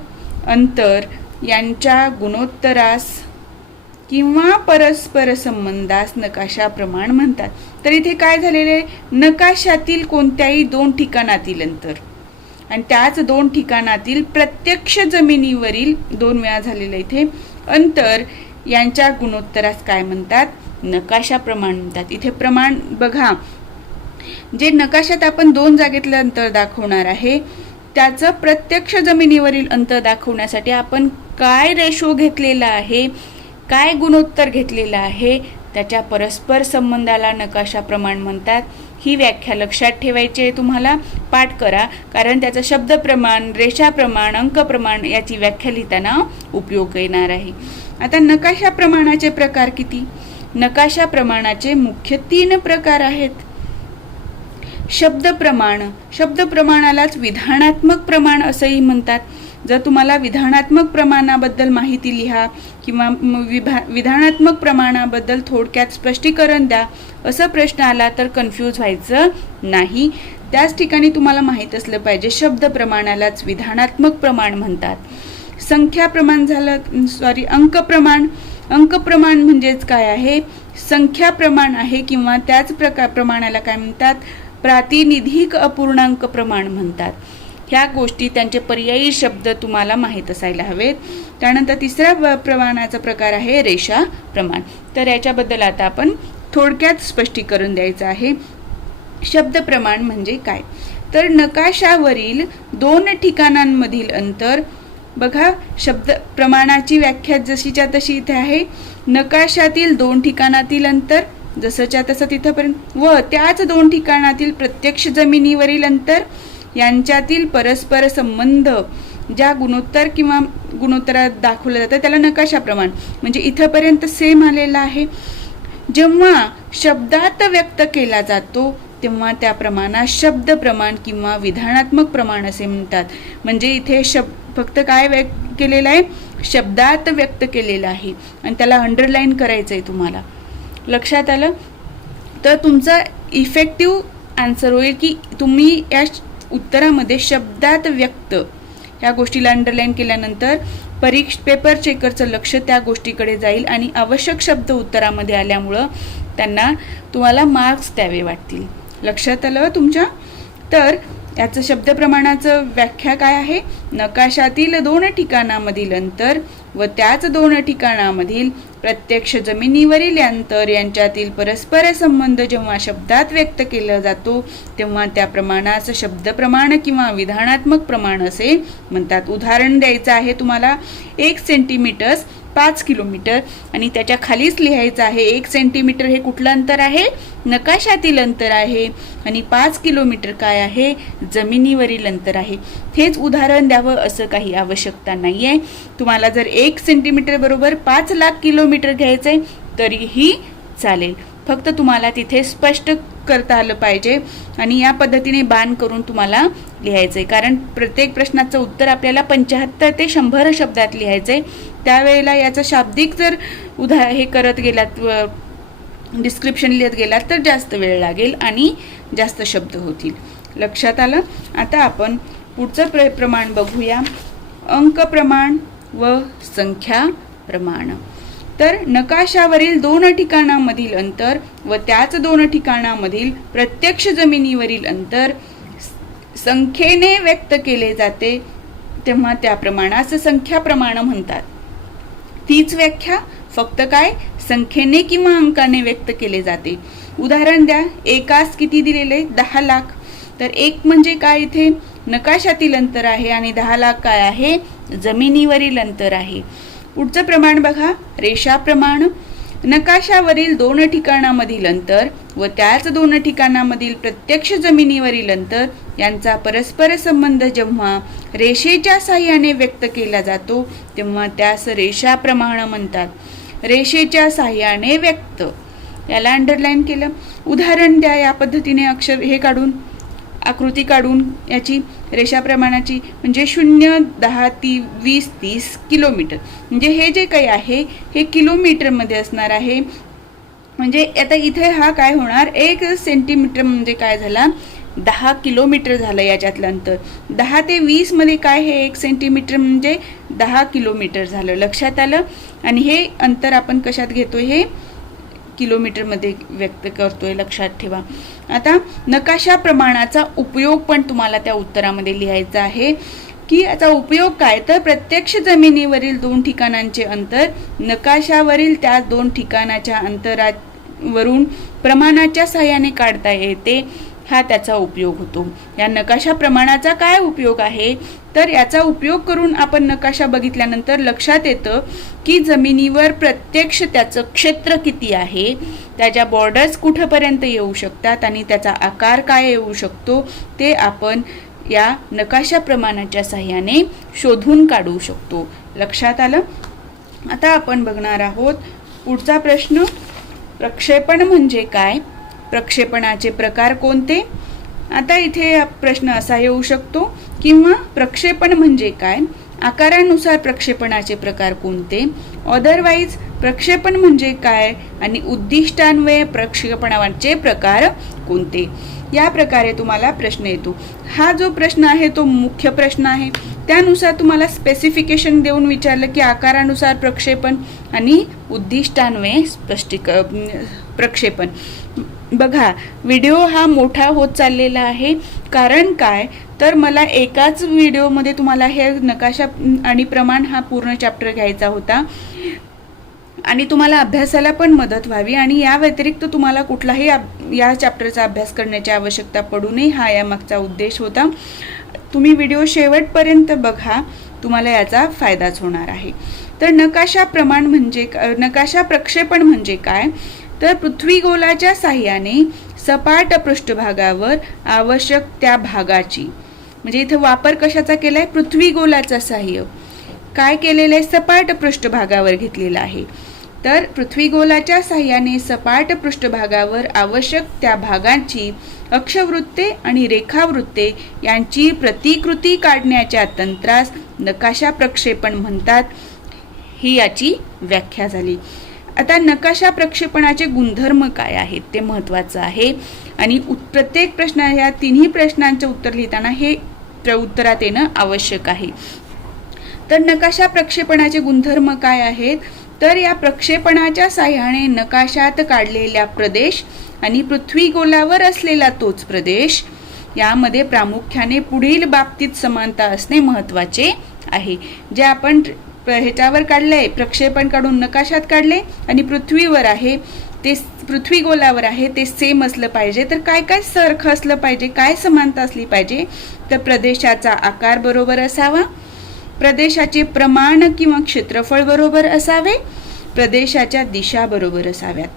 अंतर यांच्या गुणोत्तरास किंवा परस्पर संबंधास नकाशा प्रमाण म्हणतात. तर इथे काय झालेलं आहे, नकाशातील कोणत्याही 2 ठिकाणातील अंतर आणि त्याच 2 ठिकाणातील प्रत्यक्ष जमिनीवरील 2 वेळा झालेलं इथे अंतर यांच्या गुणोत्तरास काय म्हणतात, नकाशा प्रमाण म्हणतात. इथे प्रमाण बघा, जे नकाशात आपण 2 जागेतलं अंतर दाखवणार आहे त्याचं प्रत्यक्ष जमिनीवरील अंतर दाखवण्यासाठी आपण काय रेशो घेतलेला आहे, काय गुणोत्तर घेतलेला आहे, त्याच्या परस्पर संबंधाला नकाशा प्रमाण म्हणतात. ही व्याख्या लक्षात ठेवायची आहे तुम्हाला. पाठ करा, कारण त्याचं शब्द प्रमाण, रेषा प्रमाण, अंक प्रमाण याची व्याख्या लिहिताना उपयोग येणार आहे. आता नकाशा प्रमाणाचे प्रकार किती? नकाशा प्रमाणाचे मुख्य 3 प्रकार आहेत. शब्द प्रमाण, शब्द प्रमाणालाच विधानात्मक प्रमाण असंही म्हणतात. जर तुम्हाला विधानात्मक प्रमाणाबद्दल माहिती लिहा किंवा विधानात्मक प्रमाणाबद्दल थोडक्यात स्पष्टीकरण द्या असा प्रश्न आला तर कन्फ्यूज व्हायचं नाही. त्याच ठिकाणी तुम्हाला माहीत असलं पाहिजे शब्द प्रमाणालाच विधानात्मक प्रमाण म्हणतात. संख्या प्रमाण झालं, अंक प्रमाण. अंक प्रमाण म्हणजेच काय आहे, संख्या प्रमाण आहे किंवा त्याच प्रमाणाला काय म्हणतात, प्रातिनिधिक अपूर्णांक प्रमाण म्हणतात. ह्या गोष्टी त्यांचे पर्यायी शब्द तुम्हाला माहीत असायला हवेत. त्यानंतर तिसरा प्रमाणाचा प्रकार आहे रेषा प्रमाण. तर याच्याबद्दल आता आपण थोडक्यात स्पष्टीकरण द्यायचं आहे. शब्द प्रमाण म्हणजे काय, तर नकाशावरील 2 ठिकाणांमधील अंतर. बघा, शब्द प्रमाणाची व्याख्या जशीच्या तशी इथे आहे. नकाशातील 2 ठिकाणातील अंतर जसंच्या तसं तिथंपर्यंत व त्याच 2 ठिकाणातील प्रत्यक्ष जमिनीवरील अंतर यांच्यातील परस्पर संबंध ज्या गुणोत्तर किंवा गुणोत्तरात दाखवलं जातं त्याला नकाशा प्रमाण. म्हणजे इथंपर्यंत सेम आलेला आहे. जेव्हा शब्दात व्यक्त केला जातो तेव्हा त्या प्रमाणात शब्द प्रमाण किंवा विधानात्मक प्रमाण असे म्हणतात. म्हणजे इथे फक्त काय केलेलं आहे, शब्दात व्यक्त केलेलं आहे आणि त्याला अंडरलाईन करायचं आहे तुम्हाला. लक्षात आलं तर तुमचा इफेक्टिव्ह आन्सर होईल की तुम्ही या उत्तरामध्ये शब्दात व्यक्त या गोष्टीला अंडरलाईन केल्यानंतर पेपर चेकरचं लक्ष त्या गोष्टीकडे जाईल आणि आवश्यक शब्द उत्तरामध्ये आल्यामुळं त्यांना तुम्हाला मार्क्स द्यावे वाटतील. लक्षात आलं तुमच्या? तर याचं शब्द प्रमाणाचं व्याख्या काय आहे, नकाशातील 2 ठिकाणामधील अंतर व त्याच 2 ठिकाणामधील प्रत्यक्ष जमिनीवरील अंतर यांच्यातील परस्पर संबंध जेव्हा शब्दात व्यक्त केला जातो तेव्हा त्या प्रमाणाचं शब्द प्रमाण किंवा विधानात्मक प्रमाण असे म्हणतात. उदाहरण द्यायचं आहे तुम्हाला, 1 सेंटीमीटर 5 किलोमीटर आणि त्याच्या खालीच लिहायचं आहे 1 सेंटीमीटर हे कुठलं अंतर आहे, नकाशातील अंतर आहे आणि 5 किलोमीटर काय आहे, जमिनीवरील अंतर आहे. हेच उदाहरण द्यावं असं काही आवश्यकता नाही आहे. तुम्हाला जर 1 सेंटीमीटर बरोबर 5 लाख किलोमीटर घ्यायचंय तरीही चालेल. फक्त तुम्हाला तिथे स्पष्ट करता आलं पाहिजे आणि या पद्धतीने बाण करून तुम्हाला लिहायचंय. कारण प्रत्येक प्रश्नाचं उत्तर आपल्याला 75 ते 100 शब्दात लिहायचंय. त्यावेळेला याचं शाब्दिक जर हे करत गेलात, डिस्क्रिप्शन लिहित गेलात तर जास्त वेळ लागेल आणि जास्त शब्द होतील. लक्षात आलं? आता आपण पुढचं प्रमाण बघूया, अंक प्रमाण व संख्या प्रमाण. तर नकाशावरील 2 ठिकाणामधील अंतर व त्याच 2 ठिकाणामधील प्रत्यक्ष जमिनीवरील अंतर संख्येने व्यक्त केले जाते तेव्हा त्या प्रमाणास संख्या प्रमाण म्हणतात. तीच व्याख्या फक्त काय, संख्येने किंवा अंकाने व्यक्त केले जाते. उदाहरण द्या, एकास किती दिलेले, 10 लाख. तर 1 म्हणजे काय, इथे नकाशातील अंतर आहे आणि 10 लाख काय आहे, जमिनीवरील अंतर आहे. पुढचं प्रमाण बघा, रेषा प्रमाण. नकाशावरील 2 ठिकाणामधील अंतर व त्याच 2 ठिकाणामधील प्रत्यक्ष जमिनीवरील अंतर यांचा परस्पर संबंध जेव्हा रेषेच्या साहाय्याने व्यक्त केला जातो तेव्हा त्यास रेषा प्रमाण म्हणतात. रेषेच्या साहाय्याने व्यक्त, याला अंडरलाईन केलं. उदाहरण द्या, या पद्धतीने अक्षर हे काढून आकृती काढून याची रेषा प्रमाणाची. म्हणजे 0, 10, 20, 30 किलोमीटर. म्हणजे हे जे काही आहे हे किलोमीटरमध्ये असणार आहे. म्हणजे आता इथे हा काय होणार, 1 सेंटीमीटर म्हणजे काय झाला, 10 किलोमीटर झालं याच्यातलं अंतर. 10 ते 20 मध्ये काय, हे 1 सेंटीमीटर म्हणजे 10 किलोमीटर झालं. लक्षात आलं? आणि हे अंतर आपण कशात घेतो, हे किलोमीटरमध्ये व्यक्त करतोय, लक्षात ठेवा. आता नकाशा प्रमाणाचा उपयोग पण तुम्हाला त्या उत्तरामध्ये लिहायचा आहे की याचा उपयोग काय. तर प्रत्यक्ष जमिनीवरील 2 ठिकाणांचे अंतर नकाशावरील त्या 2 ठिकाणाच्या अंतरावरून प्रमाणाच्या सहाय्याने काढता येते, हा त्याचा उपयोग होतो. या नकाशा प्रमाणाचा काय उपयोग आहे तर याचा उपयोग करून आपण नकाशा बघितल्यानंतर लक्षात येतं की जमिनीवर प्रत्यक्ष त्याचं क्षेत्र किती आहे, त्याच्या बॉर्डर्स कुठपर्यंत येऊ शकतात आणि त्याचा आकार काय येऊ शकतो ते आपण या नकाशा प्रमाणाच्या सहाय्याने शोधून काढू शकतो. लक्षात आलं. आता आपण बघणार आहोत पुढचा प्रश्न. प्रक्षेपण म्हणजे काय, प्रक्षेपणाचे प्रकार कोणते. आता इथे प्रश्न असा येऊ शकतो किंवा प्रक्षेपण म्हणजे काय, आकारानुसार प्रक्षेपणाचे प्रकार कोणते, अदरवाईज प्रक्षेपण म्हणजे काय आणि उद्दिष्टान्वये प्रक्षेपणाचे प्रकार कोणते. या प्रकारे तुम्हाला प्रश्न येतो. हा जो प्रश्न आहे तो मुख्य प्रश्न आहे. त्यानुसार तुम्हाला स्पेसिफिकेशन देऊन विचारलं की आकारानुसार प्रक्षेपण आणि उद्दिष्टान्वये प्रक्षेपण. बघा व्हिडिओ हा मोठा होत चाललेला आहे. कारण काय तर मला एकाच व्हिडिओमध्ये तुम्हाला हे नकाशा आणि प्रमाण हा पूर्ण चॅप्टर घ्यायचा होता आणि तुम्हाला अभ्यासाला पण मदत व्हावी आणि या व्यतिरिक्त तुम्हाला कुठलाही या चॅप्टरचा अभ्यास करण्याची आवश्यकता पडू नये, हा यामागचा उद्देश होता. तुम्ही व्हिडिओ शेवटपर्यंत बघा, तुम्हाला याचा फायदाच होणार आहे. तर नकाशा प्रक्षेपण म्हणजे काय तर पृथ्वीगोलाच्या साह्याने सपाट पृष्ठभागावर आवश्यक त्या भागाची, म्हणजे इथं वापर कशाचा केलाय, पृथ्वीगोलाचा साह्य काय केलेलं आहे, सपाट पृष्ठभागावर घेतलेला आहे. तर पृथ्वीगोलाच्या साह्याने सपाट पृष्ठभागावर आवश्यक त्या भागांची अक्षवृत्ते आणि रेखावृत्ते यांची प्रतिकृती काढण्याच्या तंत्रास नकाशा प्रक्षेपण म्हणतात. ही याची व्याख्या झाली. आता नकाशा प्रक्षेपणाचे गुणधर्म काय आहेत ते महत्त्वाचं आहे आणि प्रत्येक प्रश्न या तिन्ही प्रश्नांचे उत्तर लिहिताना हे उत्तरात येणं आवश्यक आहे. तर नकाशा प्रक्षेपणाचे गुणधर्म काय आहेत तर या प्रक्षेपणाच्या साह्याने नकाशात काढलेला प्रदेश आणि पृथ्वीगोलावर असलेला तोच प्रदेश यामध्ये प्रामुख्याने पुढील बाबतीत समानता असणे महत्त्वाचे आहे. जे आपण ह्याच्यावर काढलंय, प्रक्षेपण काढून नकाशात काढले आणि पृथ्वीवर आहे ते पृथ्वीगोलावर आहे ते सेम असलं पाहिजे. तर काय काय सारखं असलं पाहिजे, काय समानता असली पाहिजे तर प्रदेशाचा आकार बरोबर असावा, प्रदेशाचे प्रमाण किंवा क्षेत्रफळ बरोबर असावे, प्रदेशाच्या दिशा बरोबर असाव्यात.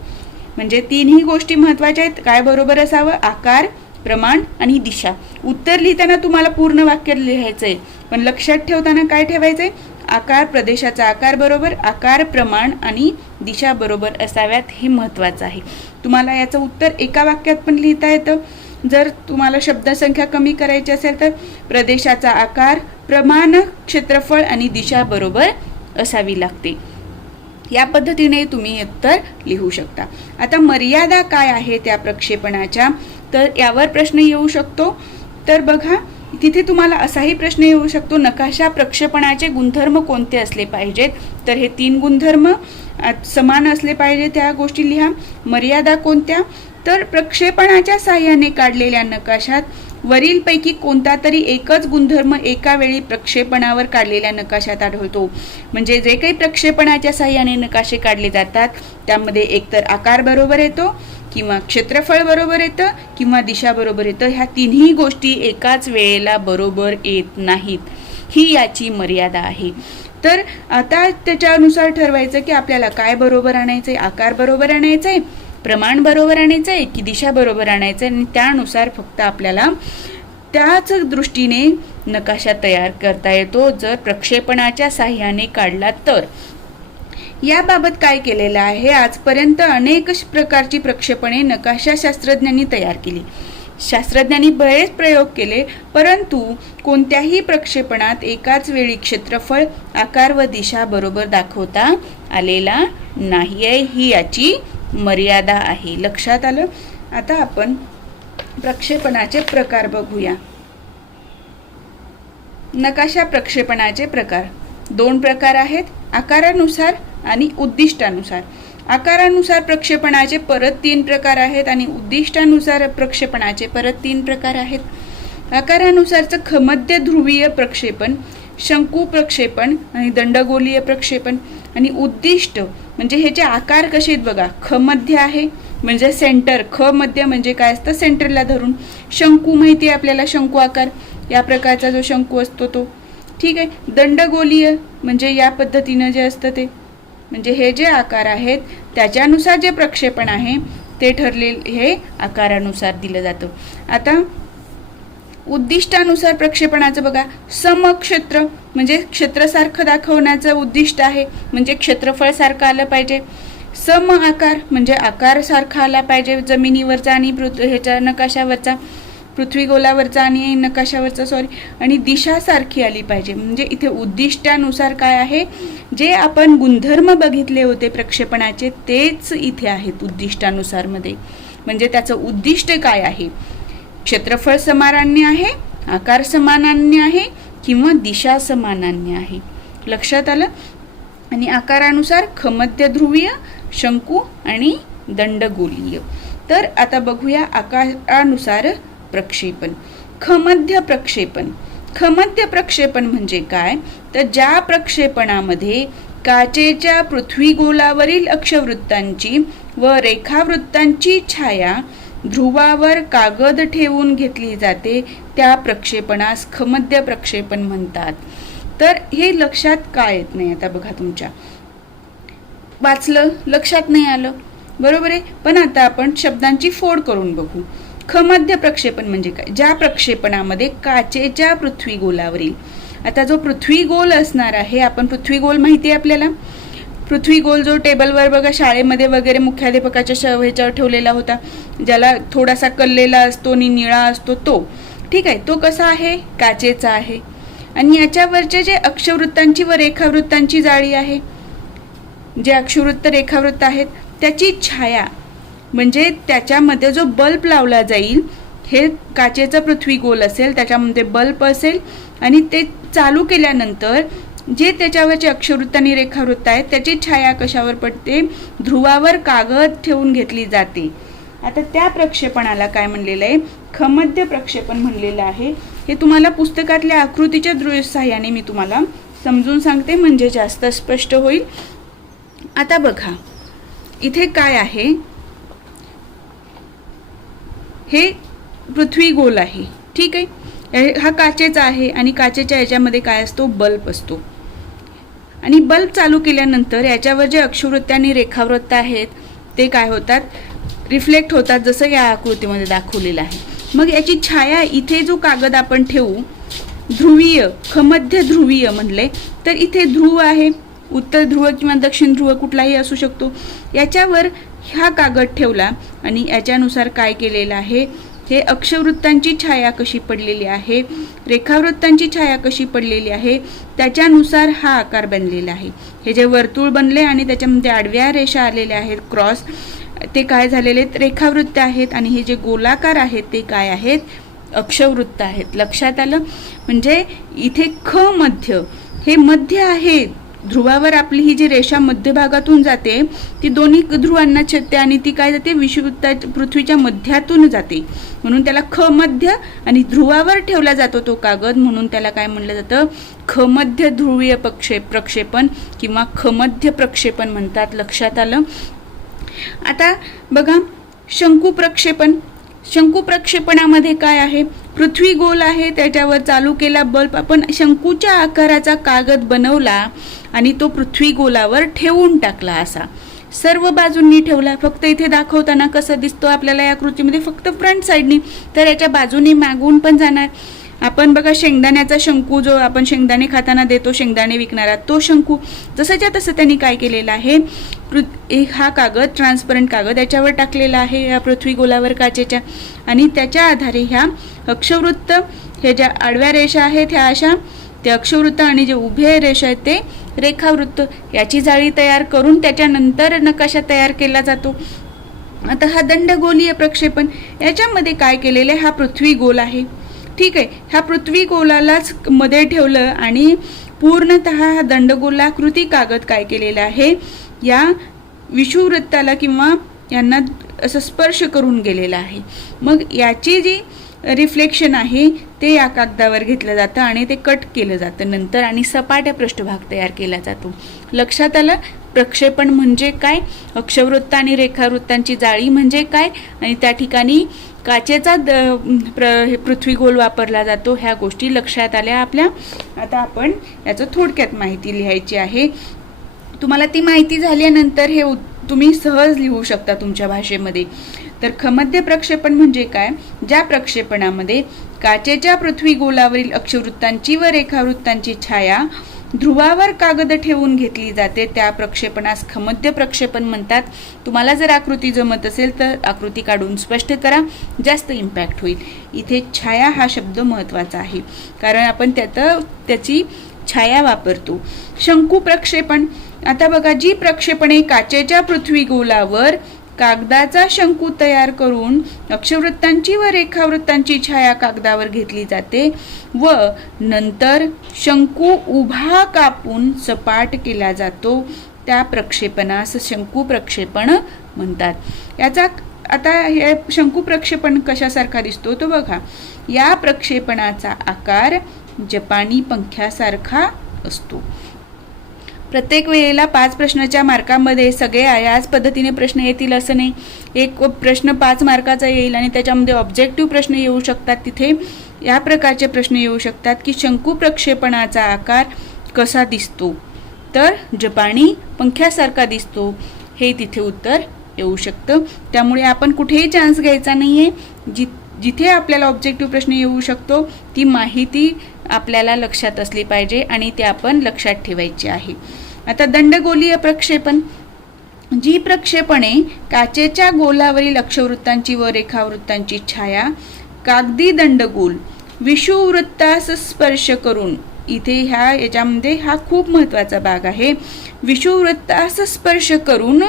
म्हणजे तिन्ही गोष्टी महत्त्वाच्या आहेत. काय बरोबर असावं, आकार, प्रमाण आणि दिशा. उत्तर लिहिताना तुम्हाला पूर्ण वाक्य लिहायचंय पण लक्षात ठेवताना काय ठेवायचंय, आकार, प्रदेशाचा आकार बरोबर, आकार, प्रमाण आणि दिशा बरोबर असाव्यात, हे महत्त्वाचं आहे. तुम्हाला याचं उत्तर एका वाक्यात पण लिहिता येतं. जर तुम्हाला शब्दसंख्या कमी करायची असेल तर प्रदेशाचा आकार, प्रमाण, क्षेत्रफळ आणि दिशा बरोबर असावी लागते. या पद्धतीने तुम्ही उत्तर लिहू शकता. आता मर्यादा काय आहे त्या प्रक्षेपणाच्या तर यावर प्रश्न येऊ शकतो. तर बघा तिथे तुम्हाला असाही प्रश्न येऊ शकतो, नकाशा प्रक्षेपणाचे गुणधर्म कोणते असले पाहिजेत तर हे 3 गुणधर्म समान असले पाहिजे, त्या गोष्टी लिहा. मर्यादा कोणत्या तर प्रक्षेपणाच्या साह्याने काढलेल्या नकाशात वरीलपैकी कोणता तरी एकच गुणधर्म एका वेळी प्रक्षेपणावर काढलेल्या नकाशात आढळतो. म्हणजे जे काही प्रक्षेपणाच्या साह्याने नकाशे काढले जातात त्यामध्ये एकतर आकार बरोबर येतो किंवा क्षेत्रफळ बरोबर येतं किंवा दिशा बरोबर येतं. ह्या तिन्ही गोष्टी एकाच वेळेला बरोबर येत नाहीत, ही याची मर्यादा आहे. तर आता त्याच्यानुसार ठरवायचं की आपल्याला काय बरोबर आणायचंय, आकार बरोबर आणायचंय, प्रमाण बरोबर आणायचंय की दिशा बरोबर आणायचंय आणि त्यानुसार फक्त आपल्याला त्याच दृष्टीने नकाशा तयार करता येतो जर प्रक्षेपणाच्या साह्याने काढला तर. याबाबत काय केलेलं आहे, आजपर्यंत अनेक प्रकारची प्रक्षेपणे नकाशा शास्त्रज्ञांनी तयार केली. शास्त्रज्ञांनी बरेच प्रयोग केले परंतु कोणत्याही प्रक्षेपणात एकाच वेळी क्षेत्रफळ, आकार व दिशा बरोबर दाखवता आलेला नाहीये, ही याची मर्यादा आहे. लक्षात आलं. आता आपण प्रक्षेपणाचे प्रकार बघूया. नकाशा प्रक्षेपणाचे प्रकार 2 प्रकार आहेत, आकारानुसार आणि उद्दिष्टानुसार. आकारानुसार प्रक्षेपणाचे परत 3 प्रकार आहेत आणि उद्दिष्टानुसार प्रक्षेपणाचे परत 3 प्रकार आहेत। आकारानुसारचं खमध्य ध्रुवीय प्रक्षेपण, शंकू प्रक्षेपण आणि दंडगोलीय प्रक्षेपण। आणि उद्दिष्ट म्हणजे ह्याचे आकार कसे आहेत बघा, खमध्य आहे म्हणजे सेंटर, ख मध्य म्हणजे काय असतं, सेंटरला धरून। शंकू माहिती आहे आपल्याला, शंकू आकार या प्रकारचा जो शंकू असतो तो, ठीक आहे। दंडगोलीय म्हणजे या पद्धतीनं जे असतं ते, म्हणजे हे जे आकार आहेत त्याच्यानुसार जे प्रक्षेपण आहे ते ठरलेले हे आकारानुसार दिलं जातं। आता उद्दिष्टानुसार प्रक्षेपणाचं बघा, समक्षेत्र म्हणजे क्षेत्रसारखं दाखवण्याचं उद्दिष्ट आहे, म्हणजे क्षेत्रफळ सारखं आलं पाहिजे। सम आकार म्हणजे आकार सारखा आला पाहिजे, जमिनीवरचा आणि ह्याच्या नकाशावरचा, पृथ्वी गोलावरचा आणि नकाशावरचा आणि दिशा सारखी आली पाहिजे। म्हणजे इथे उद्दिष्टानुसार काय आहे, जे आपण गुणधर्म बघितले होते प्रक्षेपणाचे तेच इथे आहेत उद्दिष्टानुसार मध्ये। म्हणजे त्याचं उद्दिष्ट काय आहे, क्षेत्रफळ समानान्य आहे, आकार समानान्य आहे किंवा दिशा समानान्य आहे, लक्षात आलं। आणि आकारानुसार खमध्य ध्रुवीय, शंकू आणि दंडगोलीय। तर आता बघूया आकारानुसार प्रक्षेपण। खमध्य प्रक्षेपण, खमध्य प्रक्षेपण म्हणजे काय, तर ज्या प्रक्षेपणामध्ये काचेच्या पृथ्वीगोलावरील अक्षवृत्तांची व रेखावृत्तांची छाया ध्रुवावर कागद ठेवून घेतली जाते त्या प्रक्षेपणास खमध्य प्रक्षेपण म्हणतात। तर हे लक्षात काय येत नाही, आता बघा तुमच्या वाचलं लक्षात नाही आलं, बरोबर आहे। पण आता आपण शब्दांची फोड करून बघू। खमध्य प्रक्षेपण म्हणजे काय, ज्या प्रक्षेपणामध्ये काचेच्या पृथ्वीगोलावरील, आता जो पृथ्वीगोल असणार आहे, आपण पृथ्वीगोल माहिती आहे आपल्याला, पृथ्वीगोल जो टेबलवर बघा शाळेमध्ये वगैरे मुख्याध्यापकाच्या ह्याच्यावर ठेवलेला होता, ज्याला थोडासा कललेला असतो आणि निळा असतो तो, ठीक आहे, तो कसा आहे, काचेचा आहे। आणि याच्यावरचे जे अक्षवृत्तांची व रेखावृत्तांची जाळी आहे, जे अक्षवृत्त रेखावृत्त आहेत त्याची छाया म्हणजे त्याच्यामध्ये जो बल्ब लावला जाईल, हे काचेचा पृथ्वीगोल असेल, त्याच्यामध्ये बल्ब असेल आणि ते चालू केल्यानंतर जे त्याच्यावरचे अक्षवृत्त आणि रेखावृत्त आहेत त्याची छाया कशावर पडते, ध्रुवावर कागद ठेवून घेतली जाते। आता त्या प्रक्षेपणाला काय म्हणलेलं आहे, खमध्य प्रक्षेपण म्हणलेलं आहे। हे तुम्हाला पुस्तकातल्या आकृतीच्या सहाय्याने मी तुम्हाला समजून सांगते म्हणजे जास्त स्पष्ट होईल। आता बघा इथे काय आहे, हे पृथ्वीगोल आहे, ठीक आहे, हा काचेचा आहे आणि काचेच्या याच्यामध्ये काय असतो, बल्ब असतो। आणि बल्ब चालू केल्यानंतर याच्यावर जे अक्षवृत्त आणि रेखावृत्त आहेत ते काय होतात, रिफ्लेक्ट होतात, जसं या आकृतीमध्ये दाखवलेलं आहे। मग याची छाया इथे जो कागद आपण ठेवू, ध्रुवीय, खमध्य ध्रुवीय म्हणले तर इथे ध्रुव आहे, उत्तर ध्रुव किंवा दक्षिण ध्रुव कुठलाही असू शकतो, याच्यावर हा कागद ठेवला आणि याच्यानुसार काय केलेलं आहे, हे अक्षवृत्तांची छाया कशी पडलेली आहे, रेखावृत्तांची छाया कशी पडलेली आहे, त्याच्यानुसार हा आकार बनलेला आहे। हे जे वर्तुळ बनले आणि त्याच्यामध्ये आडव्या रेषा आलेल्या आहेत क्रॉस, ते काय झालेले रेखावृत्त आहेत आणि हे जे गोलाकार आहेत ते काय आहेत, अक्षवृत्त आहेत, लक्षात आलं। म्हणजे इथे ख मध्य, हे मध्य आहे, ध्रुवावर आपली ही जी रेषा मध्यभागातून जाते ती दोन्ही ध्रुवांना छेदते आणि ती काय जाते, विषुवृत्ता पृथ्वीच्या मध्यातून जाते, म्हणून त्याला ख मध्य आणि ध्रुवावर ठेवला जातो तो कागद, म्हणून त्याला काय म्हणलं जातं, खमध्य ध्रुवीय प्रक्षेपण किंवा खमध्य प्रक्षेपण म्हणतात, लक्षात आलं। आता बघा शंकू प्रक्षेपण, शंकू प्रक्षेपणामध्ये काय आहे, पृथ्वी गोल आहे, त्याच्यावर चालू केला बल्ब, आपण शंकूच्या आकाराचा कागद बनवला आणि तो पृथ्वी गोलावर ठेवून टाकला, असा सर्व बाजूंनी ठेवला। फक्त इथे दाखवताना कसं दिसतो आपल्याला या कृतीमध्ये, फक्त फ्रंट साईडनी, तर याच्या बाजूनी मागून पण जाणार। आपण बघा शेंगदाण्याचा शंकू जो आपण शेंगदाणे खाताना देतो, शेंगदाणे विकणारा तो शंकू, जसंच्या तसं त्यांनी काय केलेलं आहे, हा कागद ट्रान्सपरंट कागद याच्यावर टाकलेला आहे या पृथ्वी गोलावर काचेच्या, आणि त्याच्या आधारे ह्या अक्षवृत्त, हे ज्या आडव्या रेषा आहेत ह्या अशा, ते अक्षवृत्त आणि जे उभे रेषा आहेत ते रेखावृत्त, याची जाळी तयार करून त्याच्यानंतर नकाशा तयार केला जातो। आता हा दंडगोलीय प्रक्षेपण, याच्यामध्ये काय केलेलं आहे, हा पृथ्वी गोल आहे, ठीक आहे, ह्या पृथ्वी गोलालाच मध्ये ठेवलं आणि पूर्णतः हा दंडगोलाकृती कागद काय केलेला आहे, या विषुववृत्ताला किंवा यांना असं स्पर्श करून गेलेला आहे. मग याची जी रिफ्लेक्शन आहे ते या कागदावर घेतलं जातं आणि ते कट केलं जातं नंतर आणि सपाट पृष्ठभाग तयार केला जातो. लक्षात आलं? प्रक्षेपण म्हणजे काय, अक्षवृत्त आणि रेखावृत्तांची जाळी म्हणजे काय, आणि त्या ठिकाणी काचेचा पृथ्वीगोल वापरला जातो. ह्या गोष्टी लक्षात आल्या आपल्या. आता आपण याचं थोडक्यात माहिती लिहायची आहे. तुम्हाला ती माहिती झाल्यानंतर हे तुम्ही सहज लिहू शकता तुमच्या भाषेमध्ये. तर खमद्य प्रक्षेपण म्हणजे काय, ज्या प्रक्षेपणामध्ये काचेच्या पृथ्वीगोलावरील अक्षवृत्तांची व रेखावृत्तांची छाया ध्रुवावर कागद ठेवून घेतली जाते त्या प्रक्षेपणास खमद्य प्रक्षेपण म्हणतात. तुम्हाला जर आकृती जमत असेल तर आकृती काढून स्पष्ट करा, जास्त इम्पॅक्ट होईल. इथे छाया हा शब्द महत्त्वाचा आहे कारण आपण त्याची छाया वापरतो. शंकू प्रक्षेपण, आता बघा, जी प्रक्षेपणे काचेच्या पृथ्वीगोलावर कागदाचा शंकू तयार करून अक्षवृत्तांची व रेखावृत्तांची छाया कागदावर घेतली जाते व नंतर शंकू उभा कापून सपाट केला जातो त्या प्रक्षेपणास शंकू प्रक्षेपण म्हणतात. याचा आता हे शंकू प्रक्षेपण कशासारखा दिसतो तो बघा. या प्रक्षेपणाचा आकार जपानी पंख्यासारखा असतो. प्रत्येक वेळेला 5 प्रश्नाच्या मार्कामध्ये सगळे याच पद्धतीने प्रश्न येतील असं नाही. एक प्रश्न 5 मार्काचा येईल आणि त्याच्यामध्ये ऑब्जेक्टिव्ह प्रश्न येऊ शकतात. तिथे या प्रकारचे प्रश्न येऊ शकतात की शंकू प्रक्षेपणाचा आकार कसा दिसतो, तर जपानी पंख्यासारखा दिसतो, हे तिथे उत्तर येऊ शकतं. त्यामुळे आपण कुठेही चान्स घ्यायचा नाही आहे. जिथे आपल्याला ऑब्जेक्टिव्ह प्रश्न येऊ शकतो ती माहिती आपल्याला लक्षात असली पाहिजे आणि ते आपण लक्षात ठेवायचे आहे. आता दंडगोलीय प्रक्षेपण, जी प्रक्षेपणे काचेच्या गोलावरील अक्षवृत्तांची व रेखावृत्तांची छाया कागदी दंडगोल विषुववृत्तास स्पर्श करून, इथे याच्यामध्ये हा खूप महत्त्वाचा भाग आहे, विषुववृत्तास स्पर्श करून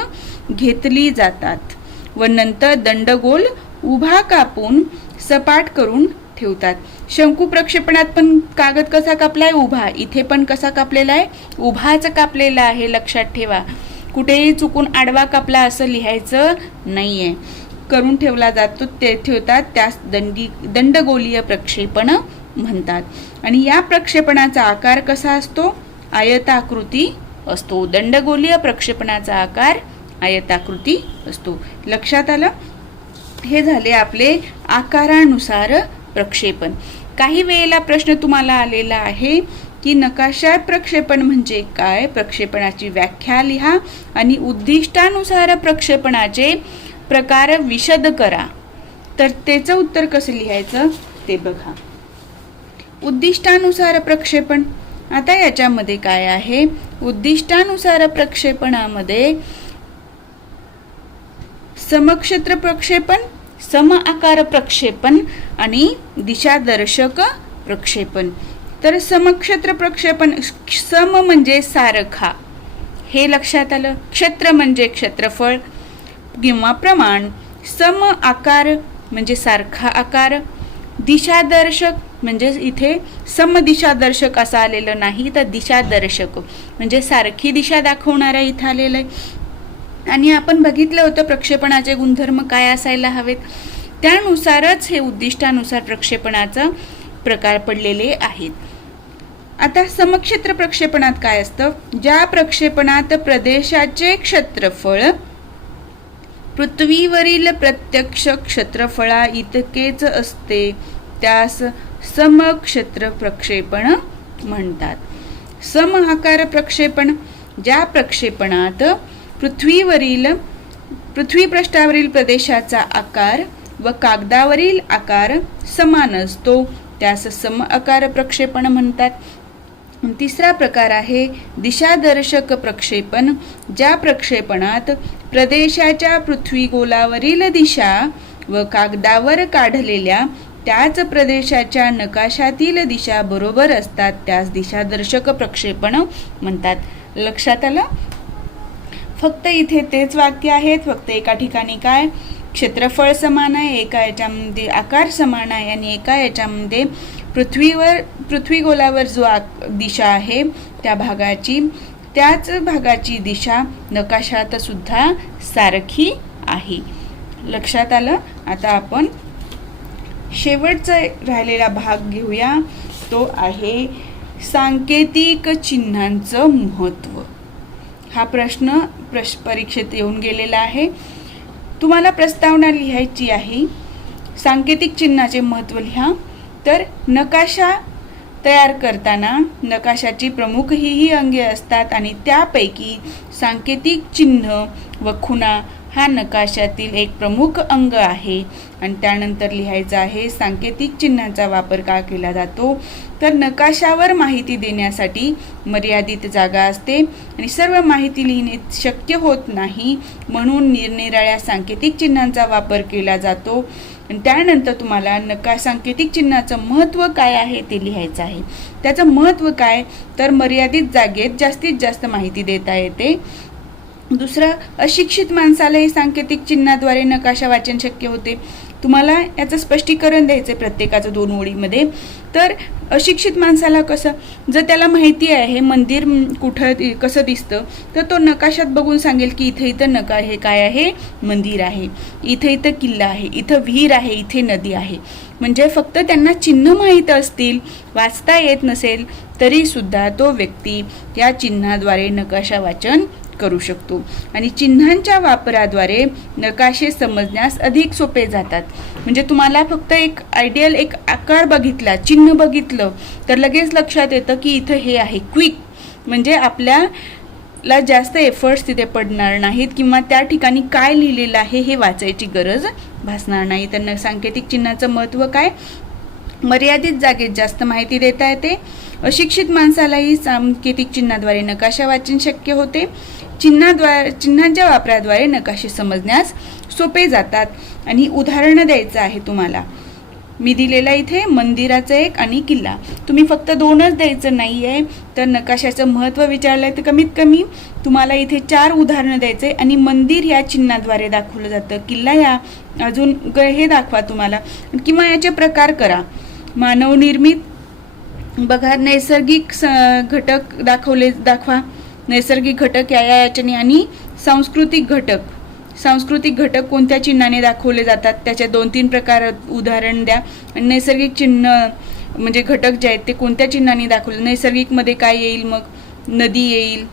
घेतली जातात व नंतर दंडगोल उभा कापून सपाट करून ठेवतात. शंकू प्रक्षेपणात पण कागद कसा कापलाय, उभा. इथे पण कसा कापलेला आहे, उभाच कापलेला आहे. लक्षात ठेवा, कुठेही चुकून आडवा कापला असं लिहायचं नाहीये. करून ठेवला जातो ते ठेवतात त्यास दंडगोलीय प्रक्षेपण म्हणतात. आणि या प्रक्षेपणाचा आकार कसा असतो, आयताकृती असतो. दंडगोलीय प्रक्षेपणाचा आकार आयताकृती असतो. लक्षात आलं? हे झाले आपले आकारानुसार प्रक्षेपण. काही वेळेला प्रश्न तुम्हाला आलेला आहे की नकाशा प्रक्षेपण म्हणजे काय, प्रक्षेपणाची व्याख्या लिहा आणि उद्दिष्टानुसार प्रक्षेपणाचे प्रकार विशद करा. तर त्याचं उत्तर कसं लिहायचं ते बघा. उद्दिष्टानुसार प्रक्षेपण, आता याच्यामध्ये काय आहे, उद्दिष्टानुसार प्रक्षेपणामध्ये समक्षेत्र प्रक्षेपण, सम आकार प्रक्षेपण आणि दिशादर्शक प्रक्षेपण. तर समक्षेत्र प्रक्षेपण, सम म्हणजे सारखा, हे लक्षात आलं. क्षेत्र म्हणजे क्षेत्रफळ किंवा प्रमाण. सम आकार म्हणजे सारखा आकार. दिशादर्शक म्हणजे इथे समदिशादर्शक असं आलेलं नाही, तर दिशादर्शक म्हणजे सारखी दिशा दाखवणारा इथं आलेलं आहे. आणि आपण बघितलं होतं प्रक्षेपणाचे गुणधर्म काय असायला हवेत, त्यानुसारच हे उद्दिष्टानुसार प्रक्षेपणाचा प्रकार पडलेले आहेत. आता समक्षेत्र प्रक्षेपणात काय असतं, ज्या प्रक्षेपणात प्रदेशाचे क्षेत्रफळ पृथ्वीवरील प्रत्यक्ष क्षेत्रफळा इतकेच असते त्यास समक्षेत्र प्रक्षेपण म्हणतात. सम आकार प्रक्षेपण, ज्या प्रक्षेपणात पृथ्वीपृष्ठावरील प्रदेशाचा आकार व कागदावरील आकार समान असतो त्यास सम आकार प्रक्षेपण म्हणतात. तिसरा प्रकार आहे दिशादर्शक प्रक्षेपण, ज्या प्रक्षेपणात प्रदेशाच्या पृथ्वीगोलावरील दिशा व कागदावर काढलेल्या त्याच प्रदेशाच्या नकाशातील दिशा बरोबर असतात त्यास दिशादर्शक प्रक्षेपण म्हणतात. लक्षात आलं? फक्त इथे तेच वाक्य आहेत, फक्त एका ठिकाणी काय क्षेत्रफळ समान आहे, एका याच्यामध्ये आकार समान आहे आणि एका याच्यामध्ये पृथ्वीगोलावर जो दिशा आहे त्या भागाची त्याच भागाची दिशा नकाशात सुद्धा सारखी आहे. लक्षात आलं. आता आपण शेवटचा राहिलेला भाग घेऊया. तो आहे सांकेतिक चिन्हांचं महत्त्व. हा प्रश्न परीक्षेत येऊन गेलेला आहे. तुम्हाला प्रस्तावना लिहायची आहे. सांकेतिक चिन्हाचे महत्त्व लिहा. तर नकाशा तयार करताना नकाशाची प्रमुख ही अंगे असतात आणि त्यापैकी सांकेतिक चिन्ह व खुणा हा नकाशातील एक प्रमुख अंग आहे. आणि त्यानंतर लिहायचं आहे सांकेतिक चिन्हांचा वापर का केला जातो. तर नकाशावर माहिती देण्यासाठी मर्यादित जागा असते आणि सर्व माहिती लिहिणे शक्य होत नाही, म्हणून निरनिराळ्या सांकेतिक चिन्हांचा वापर केला जातो. आणि त्यानंतर तुम्हाला सांकेतिक चिन्हाचं महत्त्व काय आहे ते लिहायचं आहे. त्याचं महत्त्व काय, तर मर्यादित जागेत जास्तीत जास्त माहिती देता येते. दुसरं, अशिक्षित माणसालाही सांकेतिक चिन्हाद्वारे नकाशा वाचन शक्य होते. तुम्हाला याचं स्पष्टीकरण द्यायचं प्रत्येकाचं 2 ओळीमध्ये. तर अशिक्षित माणसाला कसं, जर त्याला माहिती आहे हे मंदिर कुठं कसं दिसतं, तर तो नकाशात बघून सांगेल की इथं हे काय आहे, मंदिर आहे, इथं किल्ला आहे, इथं विहीर आहे, इथे नदी आहे. म्हणजे फक्त त्यांना चिन्ह माहीत असतील, वाचता येत नसेल तरी सुद्धा तो व्यक्ती या चिन्हाद्वारे नकाशा वाचन करू शकतो. आणि चिन्हांच्या वापराद्वारे नकाशे समजण्यास अधिक सोपे जातात. म्हणजे तुम्हाला फक्त एक आयडियल एक आकार बघितला, चिन्ह बघितलं, तर लगेच लक्षात येतं की इथं हे आहे. क्विक म्हणजे आपल्याला जास्त एफर्ट्स तिथे पडणार नाहीत किंवा त्या ठिकाणी काय लिहिलेलं आहे हे वाचायची गरज भासणार नाही. तर सांकेतिक चिन्हाचं महत्त्व काय, मर्यादित जागेत जास्त माहिती देता येते. अशिक्षित माणसालाही सांकेतिक चिन्हाद्वारे नकाशा वाचन शक्य होते. चिन्हांच्या वापराद्वारे नकाशे समजण्यास सोपे जातात. आणि उदाहरणं द्यायचं आहे तुम्हाला. मी दिलेला इथे मंदिराचं एक आणि किल्ला. तुम्ही फक्त 2च द्यायचं नाही आहे. तर नकाशाचं महत्त्व विचारलं आहे तर कमीत कमी तुम्हाला इथे 4 उदाहरणं द्यायचे. आणि मंदिर या चिन्हाद्वारे दाखवलं जातं, किल्ला या अजून हे दाखवा तुम्हाला, किंवा याचे प्रकार करा. मानवनिर्मित बघा, नैसर्गिक घटक दाखवा. नैसर्गिक घटक या याच्याने. आणि सांस्कृतिक घटक कोणत्या चिन्हाने दाखवले जातात त्याच्या 2-3 प्रकार उदाहरण द्या. आणि नैसर्गिक चिन्ह म्हणजे घटक जे आहेत ते कोणत्या चिन्हाने दाखवले. नैसर्गिकमध्ये काय येईल, मग नदी येईल,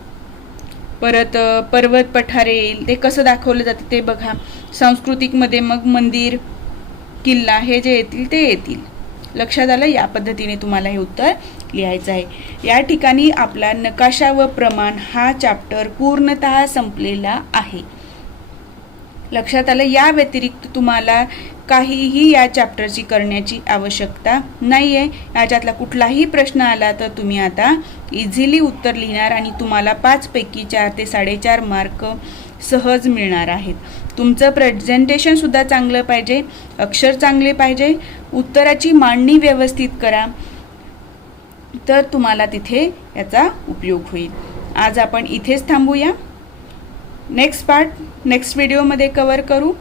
परत पर्वत पठारे येईल, ते कसं दाखवलं जातं ते बघा. सांस्कृतिकमध्ये मग मंदिर, किल्ला हे जे येतील ते येतील. लक्षात आलं. या पद्धतीने तुम्हाला हे उत्तर लिहायचं आहे. या ठिकाणी आपला नकाशा व प्रमाण हा चॅप्टर पूर्णतः संपलेला आहे. लक्षात आलं. या व्यतिरिक्त तुम्हाला काहीही या चॅप्टरची करण्याची आवश्यकता नाही आहे. याच्यातला कुठलाही प्रश्न आला तर तुम्ही आता इझिली उत्तर लिहिणार आणि तुम्हाला 5 पैकी 4 ते 4.5 मार्क सहज मिळणार आहेत. तुमचं प्रेझेंटेशनसुद्धा चांगलं पाहिजे, अक्षर चांगले पाहिजे, उत्तराची मांडणी व्यवस्थित करा, तर तुम्हाला तिथे याचा उपयोग होईल. आज आपण इथेच थांबूया. नेक्स्ट व्हिडिओमध्ये कव्हर करू.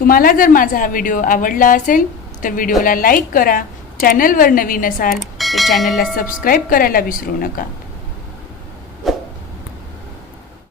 तुम्हाला जर माझा हा व्हिडिओ आवडला असेल तर व्हिडिओला लाईक करा. चॅनलवर नवीन असाल तर चॅनलला सबस्क्राईब करायला विसरू नका.